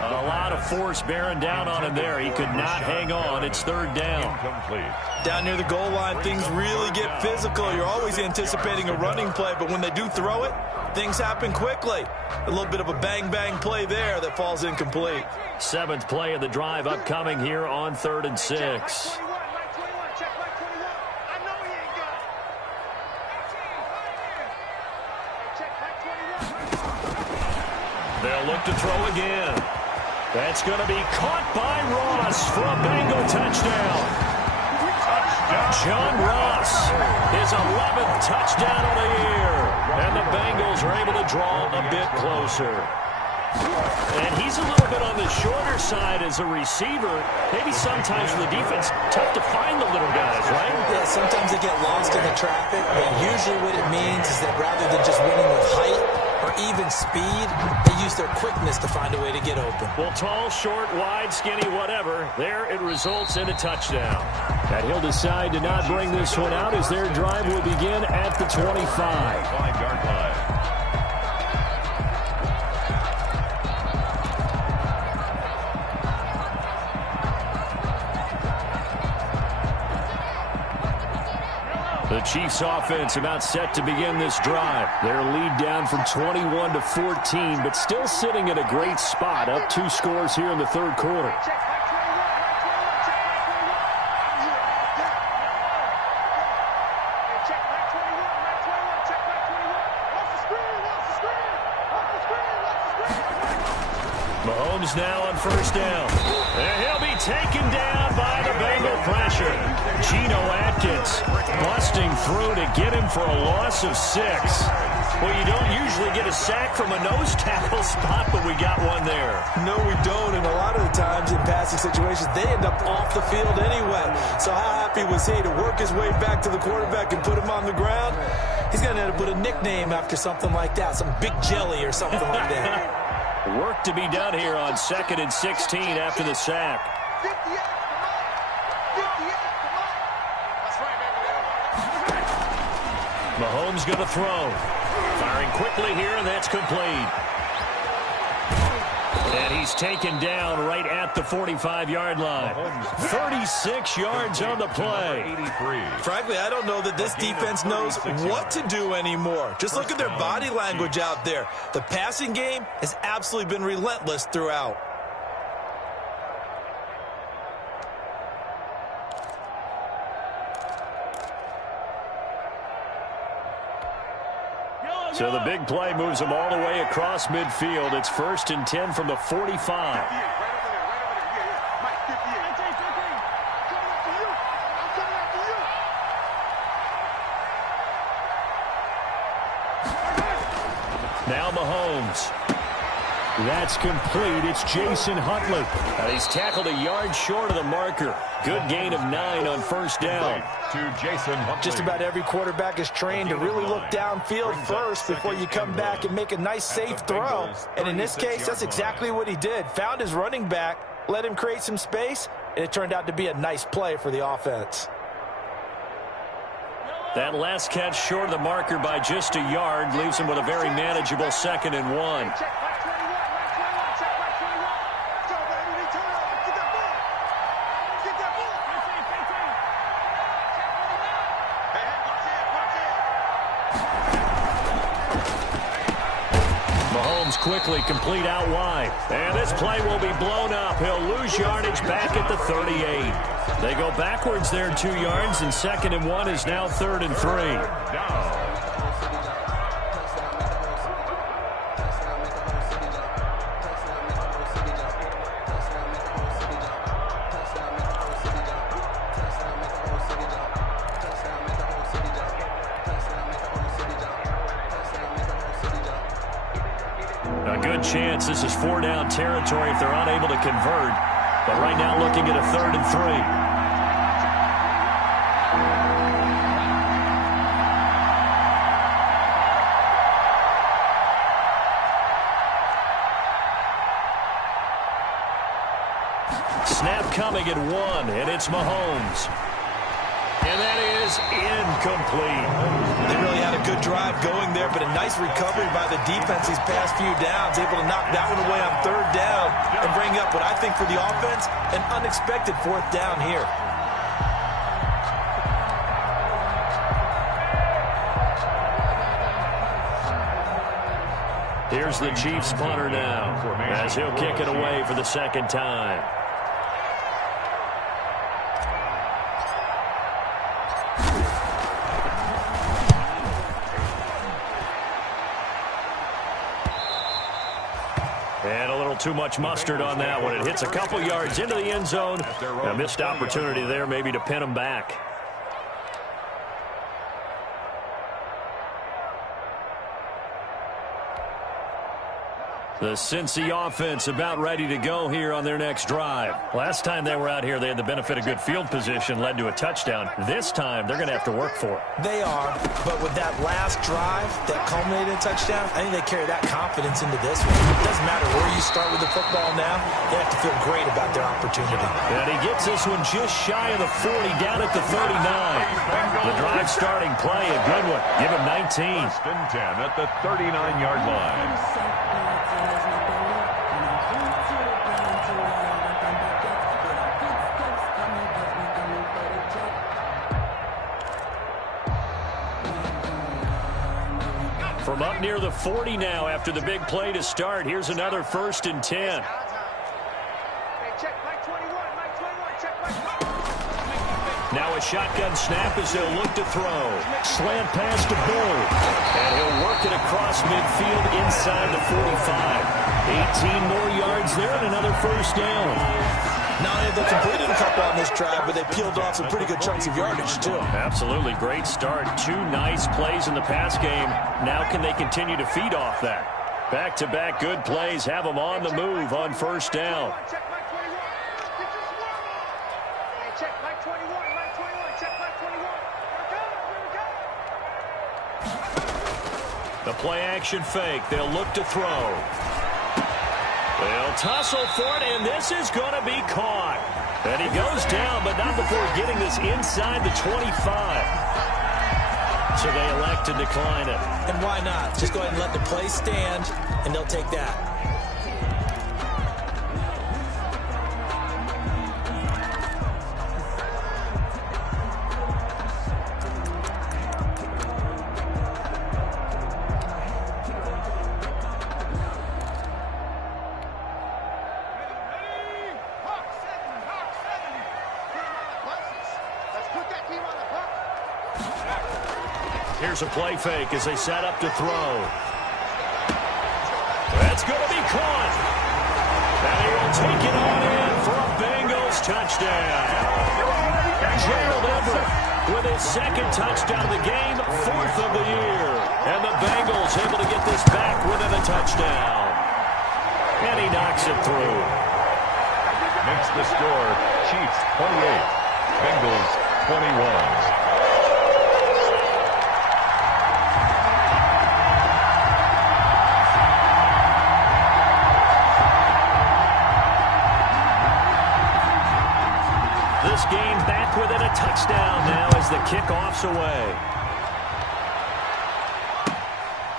A lot of force bearing down on him there. He could not hang on. It's third down. Incomplete. Down near the goal line, things really get physical. You're always anticipating a running play, but when they do throw it, things happen quickly. A little bit of a bang-bang play there that falls incomplete. 7th play of the drive upcoming here on 3rd and 6. They'll look to throw again. That's going to be caught by Ross for a Bengal touchdown. John Ross, his 11th touchdown of the year. And the Bengals are able to draw a bit closer. And he's a little bit on the shorter side as a receiver. Maybe sometimes for the defense, tough to find the little guys, right? Yeah, sometimes they get lost in the traffic, but usually what it means is that rather than just winning with height or even speed, they use their quickness to find a way to get open. Well, tall, short, wide, skinny, whatever, there it results in a touchdown. And he'll decide to not bring this one out as their drive will begin at the 25. 5-yard line. The Chiefs offense about set to begin this drive. Their lead down from 21 to 14, but still sitting in a great spot, up 2 scores here in the 3rd quarter. Mahomes now on 1st down. And he'll be taken down by the Bengal pressure. Geno Atkins busting through to get him for a loss of 6. Well, you don't usually get a sack from a nose tackle spot, but we got one there. No, we don't, and a lot of the times in passing situations, they end up off the field anyway. So how happy was he to work his way back to the quarterback and put him on the ground? He's going to end up with a nickname after something like that, some Big Jelly or something like that. Work to be done here on 2nd and 16 after the sack. Mahomes going to throw. Firing quickly here, and that's complete. And he's taken down right at the 45-yard line. 36 yards on the play. Frankly, I don't know that this defense knows what to do anymore. Just look at their body language out there. The passing game has absolutely been relentless throughout. So the big play moves them all the way across midfield. It's 1st and 10 from the 45. Now Mahomes. That's complete. It's Jason Huntley. And he's tackled a yard short of the marker. Good gain of 9 on 1st down. To Jason Huntley. Just about every quarterback is trained to really look downfield first before you come back and make a nice, safe throw. And in this case, that's exactly what he did. Found his running back, let him create some space, and it turned out to be a nice play for the offense. That last catch short of the marker by just a yard leaves him with a very manageable 2nd and 1. Quickly complete out wide. And this play will be blown up. He'll lose yardage back at the 38. They go backwards there 2 yards, and 2nd and 1 is now 3rd and 3. Down. Chance this is 4-down territory if they're unable to convert. But right now looking at a 3rd and 3. Snap coming at 1, and it's Mahomes. And that is incomplete. They really had a good drive going there, but a nice recovery by the defense these past few downs, able to knock that one away on third down and bring up what I think for the offense, an unexpected fourth down here. Here's the Chiefs punter now, as he'll kick it away for the second time. And a little too much mustard on that one. It hits a couple yards into the end zone. A missed opportunity there maybe to pin him back. The Cincy offense about ready to go here on their next drive. Last time they were out here, they had the benefit of good field position, led to a touchdown. This time, they're going to have to work for it. They are, but with that last drive that culminated in a touchdown, I think they carry that confidence into this one. It doesn't matter where you start with the football now. They have to feel great about their opportunity. And he gets this one just shy of the 40, down at the 39. The drive starting play, a good one. Give him 19. First and 10 at the 39-yard line. From up near the 40 now after the big play to start. Here's another 1st and 10. Now a shotgun snap as they'll look to throw. Slant pass to Bull. And he'll work it across midfield inside the 45. 18 more yards there and another first down. Not only have they completed a couple on this drive, but they peeled off some pretty good chunks of yardage, too. Absolutely great start. 2 nice plays in the pass game. Now can they continue to feed off that? Back-to-back good plays have them on the move on first down. The play action fake. They'll look to throw. They'll tussle for it, and this is going to be caught. And he goes down, but not before getting this inside the 25. So they elect to decline it. And why not? Just go ahead and let the play stand, and they'll take that. Here's a play fake as they set up to throw. That's going to be caught. And he will take it on in for a Bengals touchdown. Gerald Everett with his second touchdown of the game, 4th of the year. And the Bengals able to get this back within a touchdown. And he knocks it through. Makes the score Chiefs 28, Bengals 21. This game back within a touchdown now as the kickoff's away.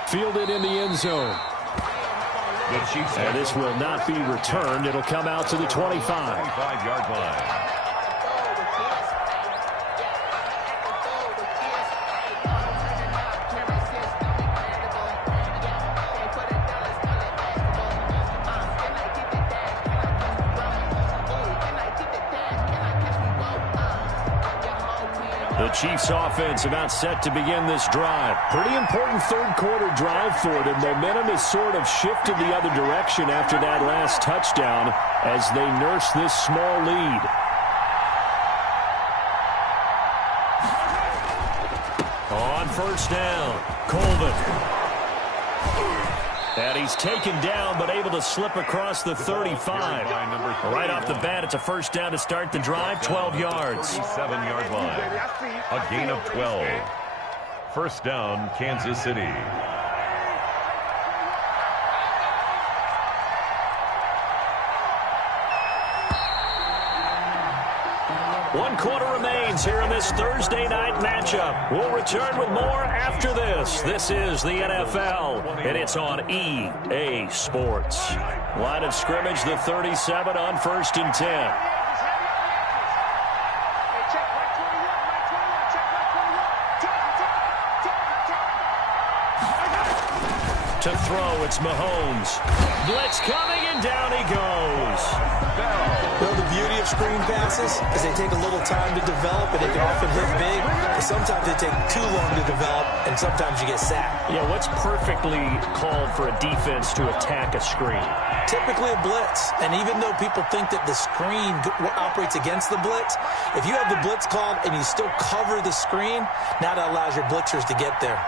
Fielded in the end zone. And this will not be returned. It'll come out to the 25. 25-yard line. The Chiefs offense about set to begin this drive. Pretty important third quarter drive for them. Momentum has sort of shifted the other direction after that last touchdown as they nurse this small lead. On first down, Colvin. And he's taken down, but able to slip across the 35. Right off the bat, it's a first down to start the drive, 12 yards. 7-yard line. A gain of 12. First down, Kansas City. 1 quarter remains here in this Thursday night matchup. We'll return with more after this. This is the NFL, and it's on EA Sports. Line of scrimmage, the 37 on 1st and 10. To throw, it's Mahomes. Blitz coming, and down he goes. Well, the beauty of screen passes is they take a little time to develop, and they can often hit big. But sometimes they take too long to develop, and sometimes you get sacked. Yeah, what's perfectly called for a defense to attack a screen? Typically a blitz. And even though people think that the screen operates against the blitz, if you have the blitz called and you still cover the screen, now that allows your blitzers to get there.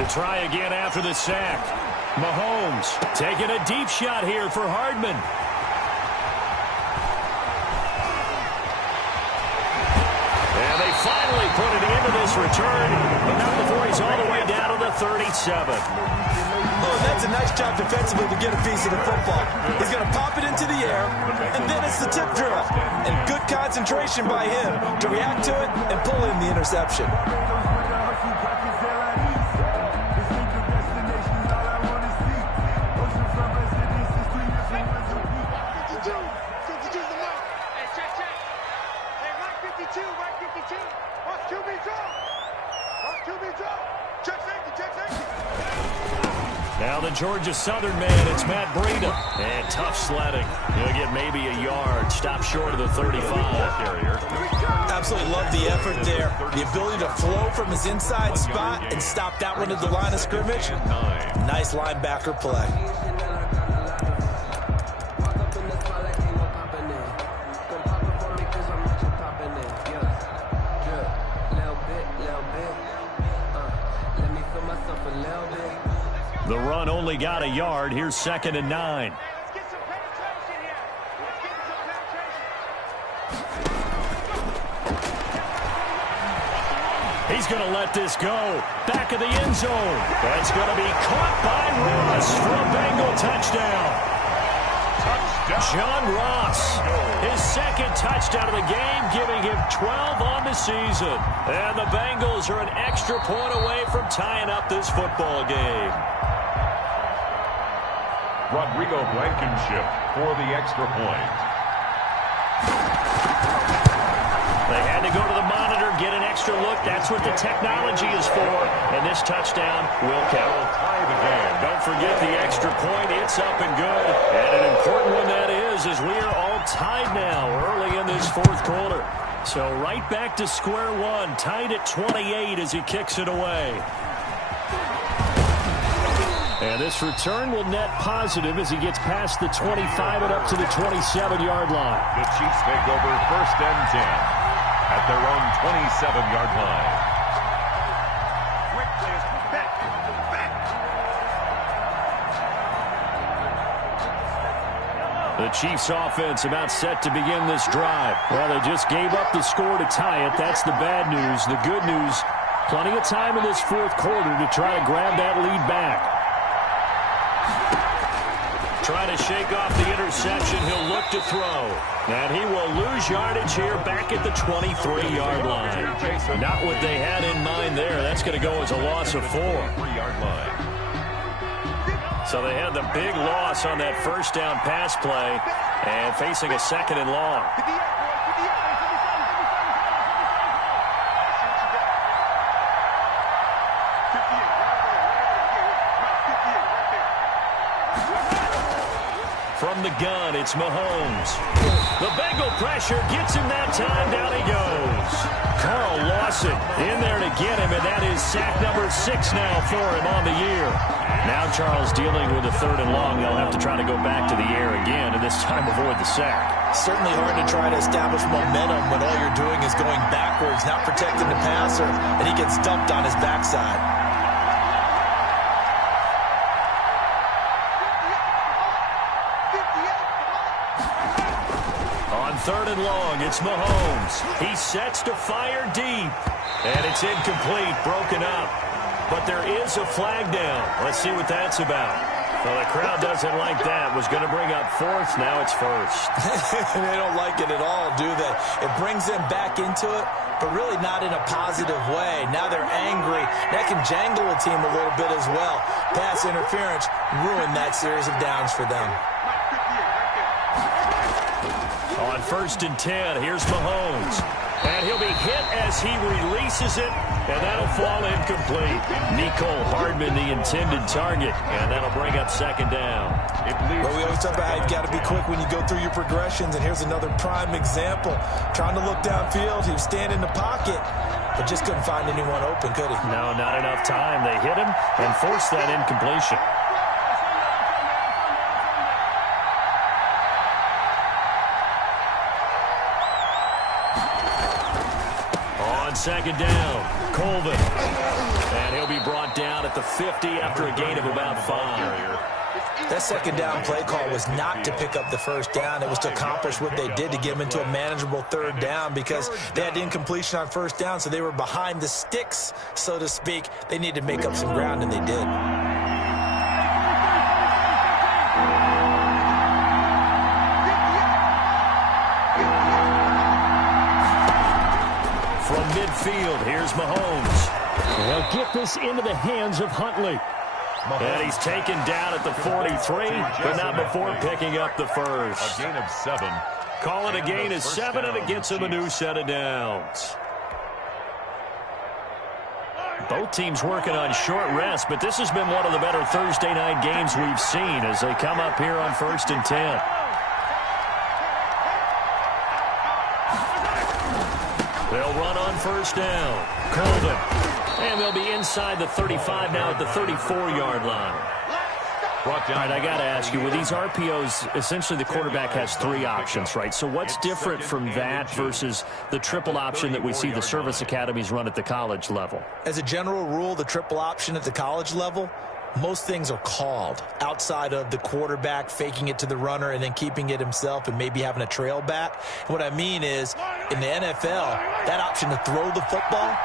To try again after the sack. Mahomes taking a deep shot here for Hardman. And they finally put it into this return, but not before he's all the way down to the 37. Oh, that's a nice job defensively to get a piece of the football. He's going to pop it into the air, and then it's the tip drill. And good concentration by him to react to it and pull in the interception. Now the Georgia Southern man, it's Matt Breida. And tough sledding. He'll get maybe a yard. Stop short of the 35. Carrier. Absolutely love the effort there. The ability to flow from his inside spot and stop that one at the line of scrimmage. Nice linebacker play. The run only got a yard. Here's 2nd and 9. He's going to let this go. Back of the end zone. That's going to be caught by Ross for a Bengal touchdown. John Ross, his 2nd touchdown of the game, giving him 12 on the season. And the Bengals are an extra point away from tying up this football game. Rodrigo Blankenship for the extra point. They had to go to the monitor, get an extra look. That's what the technology is for. And this touchdown will count. Tie the game. Don't forget the extra point. It's up and good. And an important one that is, as we are all tied now early in this 4th quarter. So right back to square one, tied at 28 as he kicks it away. And this return will net positive as he gets past the 25 and up to the 27-yard line. The Chiefs take over 1st and 10 at their own 27-yard line. The Chiefs offense about set to begin this drive. Well, they just gave up the score to tie it. That's the bad news. The good news, plenty of time in this 4th quarter to try to grab that lead back. Trying to shake off the interception. He'll look to throw. And he will lose yardage here back at the 23-yard line. Not what they had in mind there. That's going to go as a loss of 4. 3-yard line. So they had the big loss on that 1st down pass play and facing a 2nd and long. From the gun, it's Mahomes. The Bengal pressure gets him that time. Down he goes. Carl Lawson in there to get him, and that is sack number 6 now for him on the year. Now Charles dealing with a 3rd and long. They'll have to try to go back to the air again, and this time avoid the sack. Certainly hard to try to establish momentum when all you're doing is going backwards, not protecting the passer, and he gets dumped on his backside. On 3rd and long, it's Mahomes. He sets to fire deep. And it's incomplete, broken up. But there is a flag down. Let's see what that's about. Well, the crowd doesn't like that. Was going to bring up fourth. Now it's first. They don't like it at all, do they? It brings them back into it, but really not in a positive way. Now they're angry. That can jangle a team a little bit as well. Pass interference ruined that series of downs for them. On 1st and 10, here's Mahomes. And he'll be hit as he releases it, and that'll fall incomplete. Nicole Hardman, the intended target, and that'll bring up 2nd down. Well, we always talk about how you've got to be quick when you go through your progressions, and here's another prime example. Trying to look downfield, he was standing in the pocket, but just couldn't find anyone open, could he? No, not enough time. They hit him and forced that incompletion. On 2nd down, Colvin. And he'll be brought down at the 50 after a gain of about 5. That 2nd down play call was not to pick up the 1st down. It was to accomplish what they did to get them into a manageable 3rd down because they had incompletion on 1st down, so they were behind the sticks, so to speak. They needed to make up some ground, and they did. From midfield, here's Mahomes. They'll get this into the hands of Huntley. And he's taken down at the 43, but not before picking up the first. A gain of 7. Call it a gain of 7, and it gets him a new set of downs. Both teams working on short rest, but this has been one of the better Thursday night games we've seen as they come up here on 1st and 10. They'll run on 1st down. Colvin. And they'll be inside the 35 now at the 34-yard line. All right, I got to ask you, with these RPOs, essentially the quarterback has 3 options, right? So what's different from that versus the triple option that we see the service academies run at the college level? As a general rule, the triple option at the college level, most things are called outside of the quarterback faking it to the runner and then keeping it himself and maybe having a trail back. What I mean is, in the NFL, that option to throw the football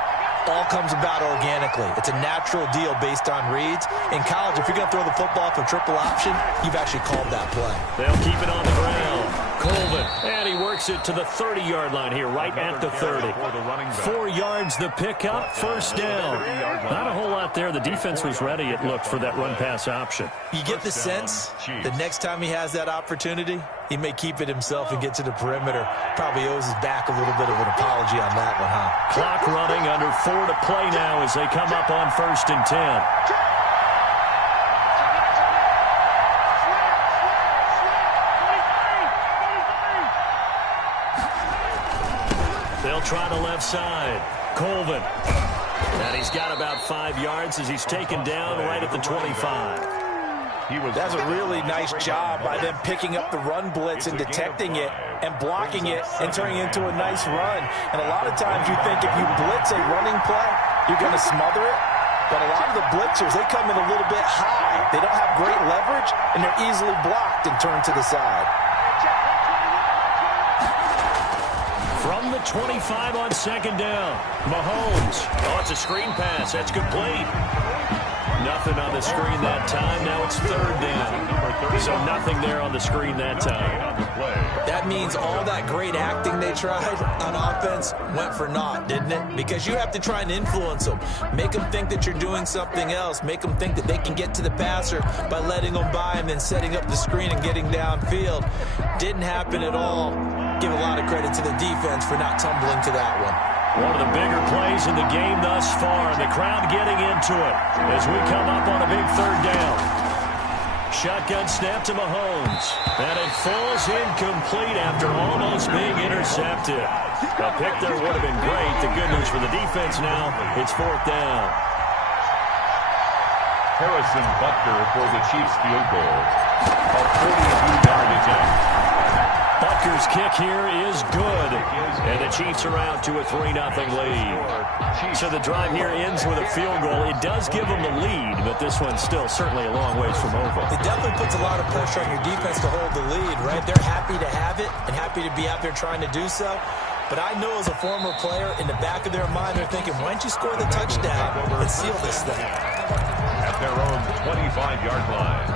all comes about organically. It's a natural deal based on reads. In college, if you're going to throw the football for triple option, you've actually called that play. They'll keep it on the ground. Colvin, and he works it to the 30-yard line here, right at the 30. 4 yards the pickup, 1st down. Not a whole lot there. The defense was ready, it looked, for that run-pass option. You get the sense the next time he has that opportunity, he may keep it himself and get to the perimeter. Probably owes his back a little bit of an apology on that one, huh? Clock running, under 4 to play now as they come up on 1st and 10. They'll try the left side. Colvin. And he's got about 5 yards as he's taken down right at the 25. That's a really nice job by them picking up the run blitz and detecting it and blocking it and turning it into a nice run. And a lot of times you think if you blitz a running play, you're going to smother it. But a lot of the blitzers, they come in a little bit high. They don't have great leverage, and they're easily blocked and turned to the side. From the 25 on 2nd down, Mahomes. Oh, it's a screen pass. That's complete. Nothing on the screen that time. Now it's 3rd down. So nothing there on the screen that time. That means all that great acting they tried on offense went for naught, didn't it? Because you have to try and influence them. Make them think that you're doing something else. Make them think that they can get to the passer by letting them by and then setting up the screen and getting downfield. Didn't happen at all. Give a lot of credit to the defense for not tumbling to that one. One of the bigger plays in the game thus far. The crowd getting into it as we come up on a big 3rd down. Shotgun snap to Mahomes. And it falls incomplete after almost being intercepted. A pick there would have been great. The good news for the defense now, it's 4th down. Harrison Butker for the Chiefs field goal. A 42-yard attempt. Butker's kick here is good, and the Chiefs are out to a 3-0 lead. So the drive here ends with a field goal. It does give them the lead, but this one's still certainly a long ways from over. It definitely puts a lot of pressure on your defense to hold the lead, right? They're happy to have it and happy to be out there trying to do so. But I know as a former player, in the back of their mind, they're thinking, why don't you score the touchdown and seal this thing? At their own 25-yard line.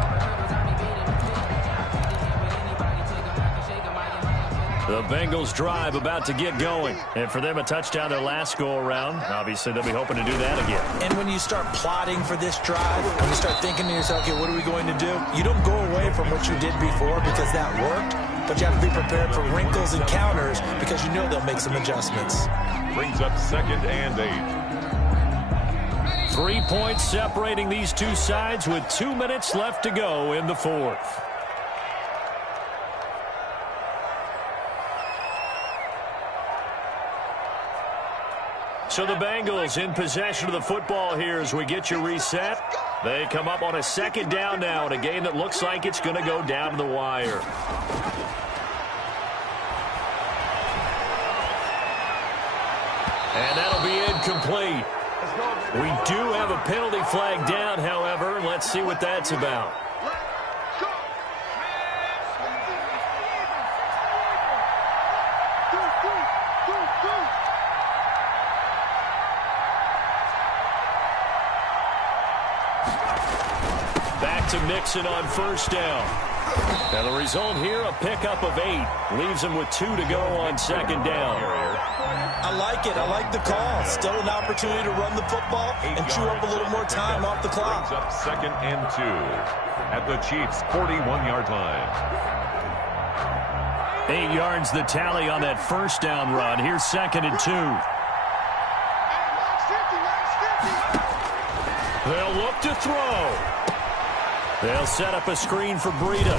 The Bengals drive about to get going. And for them, a touchdown their last go-around. Obviously, they'll be hoping to do that again. And when you start plotting for this drive, when you start thinking to yourself, okay, what are we going to do? You don't go away from what you did before because that worked, but you have to be prepared for wrinkles and counters because you know they'll make some adjustments. Brings up 2nd and 8. 3 points separating these two sides with 2 minutes left to go in the fourth. So the Bengals in possession of the football here as we get you reset. They come up on a 2nd down now in a game that looks like it's going to go down to the wire. And that'll be incomplete. We do have a penalty flag down, however. Let's see what that's about. Back to Mixon on 1st down. Now the result here, a pickup of 8. Leaves him with 2 to go on 2nd down. I like it. I like the call. Still an opportunity to run the football and chew up a little more time off the clock. Brings up 2nd and 2 at the Chiefs' 41-yard line. 8 yards the tally on that 1st down run. Here's 2nd and 2. They'll look to throw. They'll set up a screen for Breida.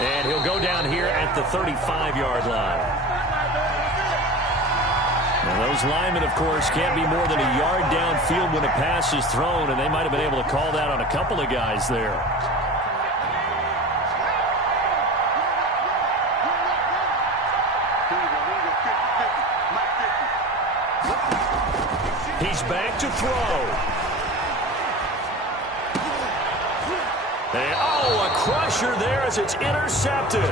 And he'll go down here at the 35-yard line. Now those linemen, of course, can't be more than a yard downfield when a pass is thrown, and they might have been able to call that on a couple of guys there. He's back to throw. Oh, a crusher there as it's intercepted.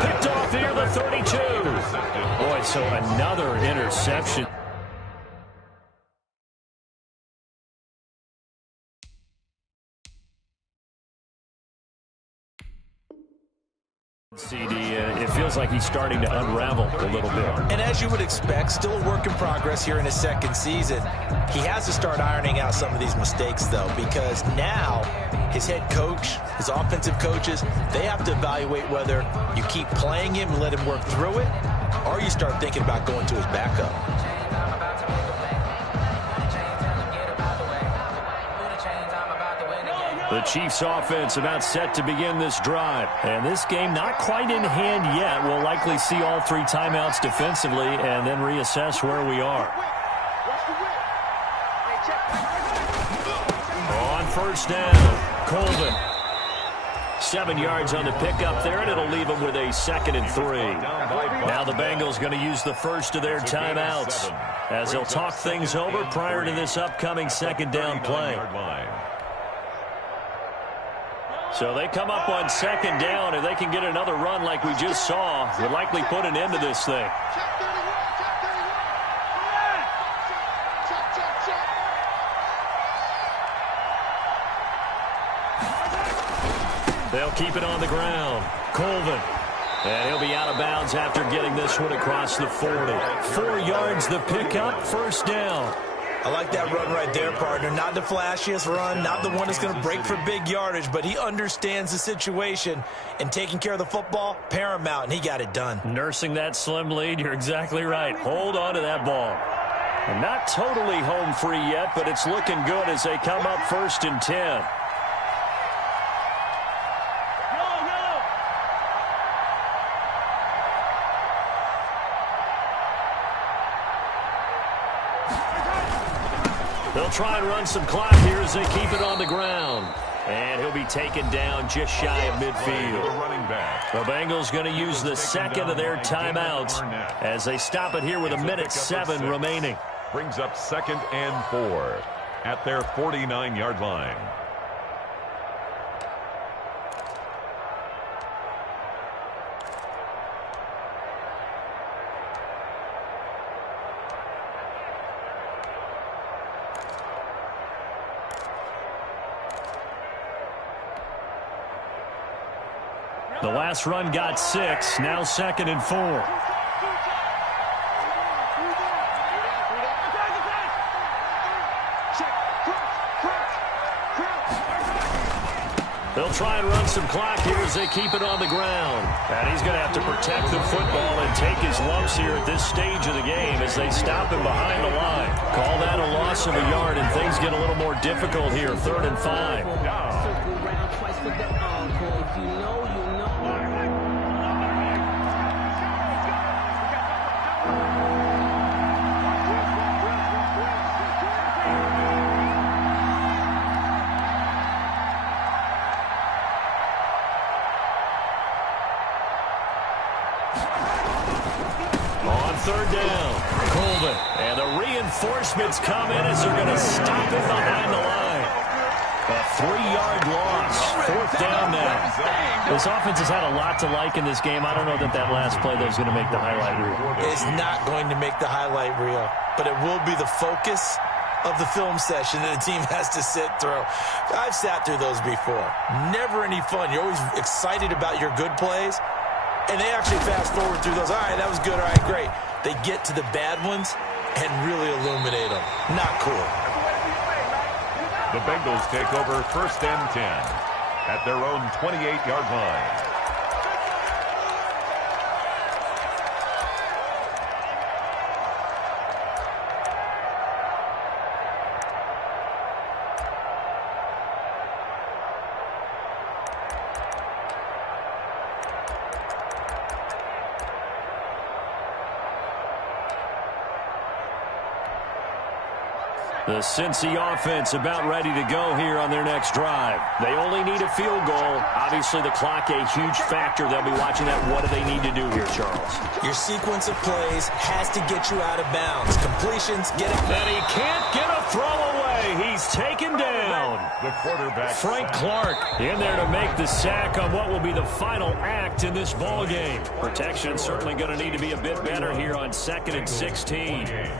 Picked off near the 32. Boy, so another interception. CD, it feels like he's starting to unravel a little bit. And as you would expect, still a work in progress here in his 2nd season. He has to start ironing out some of these mistakes, though, because now his head coach, his offensive coaches, they have to evaluate whether you keep playing him and let him work through it, or you start thinking about going to his backup. The Chiefs offense about set to begin this drive. And this game not quite in hand yet. We'll likely see all 3 timeouts defensively and then reassess where we are. On 1st down, Colvin. 7 yards on the pickup there, and it'll leave them with a 2nd and 3. Now the Bengals going to use the first of their timeouts as they'll talk things over prior to this upcoming 2nd down play. So they come up on 2nd down. If they can get another run like we just saw, would likely put an end to this thing. They'll keep it on the ground. Colvin. And he'll be out of bounds after getting this one across the 40. 4 yards the pickup, 1st down. I like that run right there, partner. Not the flashiest run, not the one that's going to break for big yardage, but he understands the situation, and taking care of the football, paramount, and he got it done. Nursing that slim lead, you're exactly right. Hold on to that ball. And not totally home free yet, but it's looking good as they come up 1st and 10. They'll try and run some clock here as they keep it on the ground. And he'll be taken down just shy of midfield. The Bengals going to use the 2nd of their timeouts as they stop it here with 1:07 remaining. Brings up 2nd and 4 at their 49-yard line. The last run got 6. Now 2nd and 4. They'll try and run some clock here as they keep it on the ground. And he's going to have to protect the football and take his lumps here at this stage of the game as they stop him behind the line. Call that a loss of a yard, and things get a little more difficult here. 3rd and 5. On 3rd down, Colvin. And the reinforcements come in as they're going to stop him behind the line. A 3-yard loss. 4th down now. This offense has had a lot to like in this game. I don't know that last play, though, is going to make the highlight reel. It's not going to make the highlight reel, but it will be the focus of the film session that the team has to sit through. I've sat through those before. Never any fun. You're always excited about your good plays. And they actually fast forward through those. All right, that was good. All right, great. They get to the bad ones and really illuminate them. Not cool. The Bengals take over 1st and 10 at their own 28-yard line. The Cincy offense about ready to go here on their next drive. They only need a field goal. Obviously, the clock a huge factor. They'll be watching that. What do they need to do here, Charles? Your sequence of plays has to get you out of bounds. Completions, get it. And he can't get a throw away. He's taken down. The quarterback, Frank Clark, in there to make the sack on what will be the final act in this ball game. Protection certainly going to need to be a bit better here on 2nd and 16.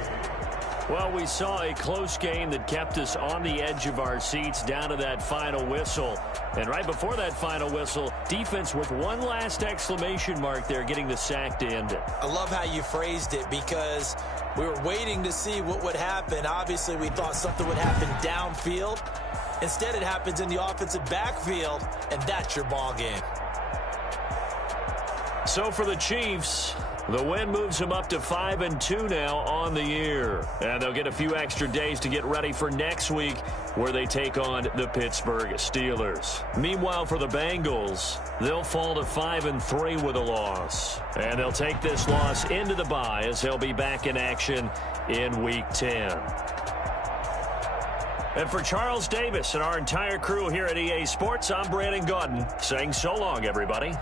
Well, we saw a close game that kept us on the edge of our seats down to that final whistle. And right before that final whistle, defense with one last exclamation mark there, getting the sack to end it. I love how you phrased it because we were waiting to see what would happen. Obviously, we thought something would happen downfield. Instead, it happens in the offensive backfield, and that's your ball game. So for the Chiefs, the win moves them up to 5-2 now on the year. And they'll get a few extra days to get ready for next week where they take on the Pittsburgh Steelers. Meanwhile, for the Bengals, they'll fall to 5-3 with a loss. And they'll take this loss into the bye as they'll be back in action in Week 10. And for Charles Davis and our entire crew here at EA Sports, I'm Brandon Gaudin saying so long, everybody.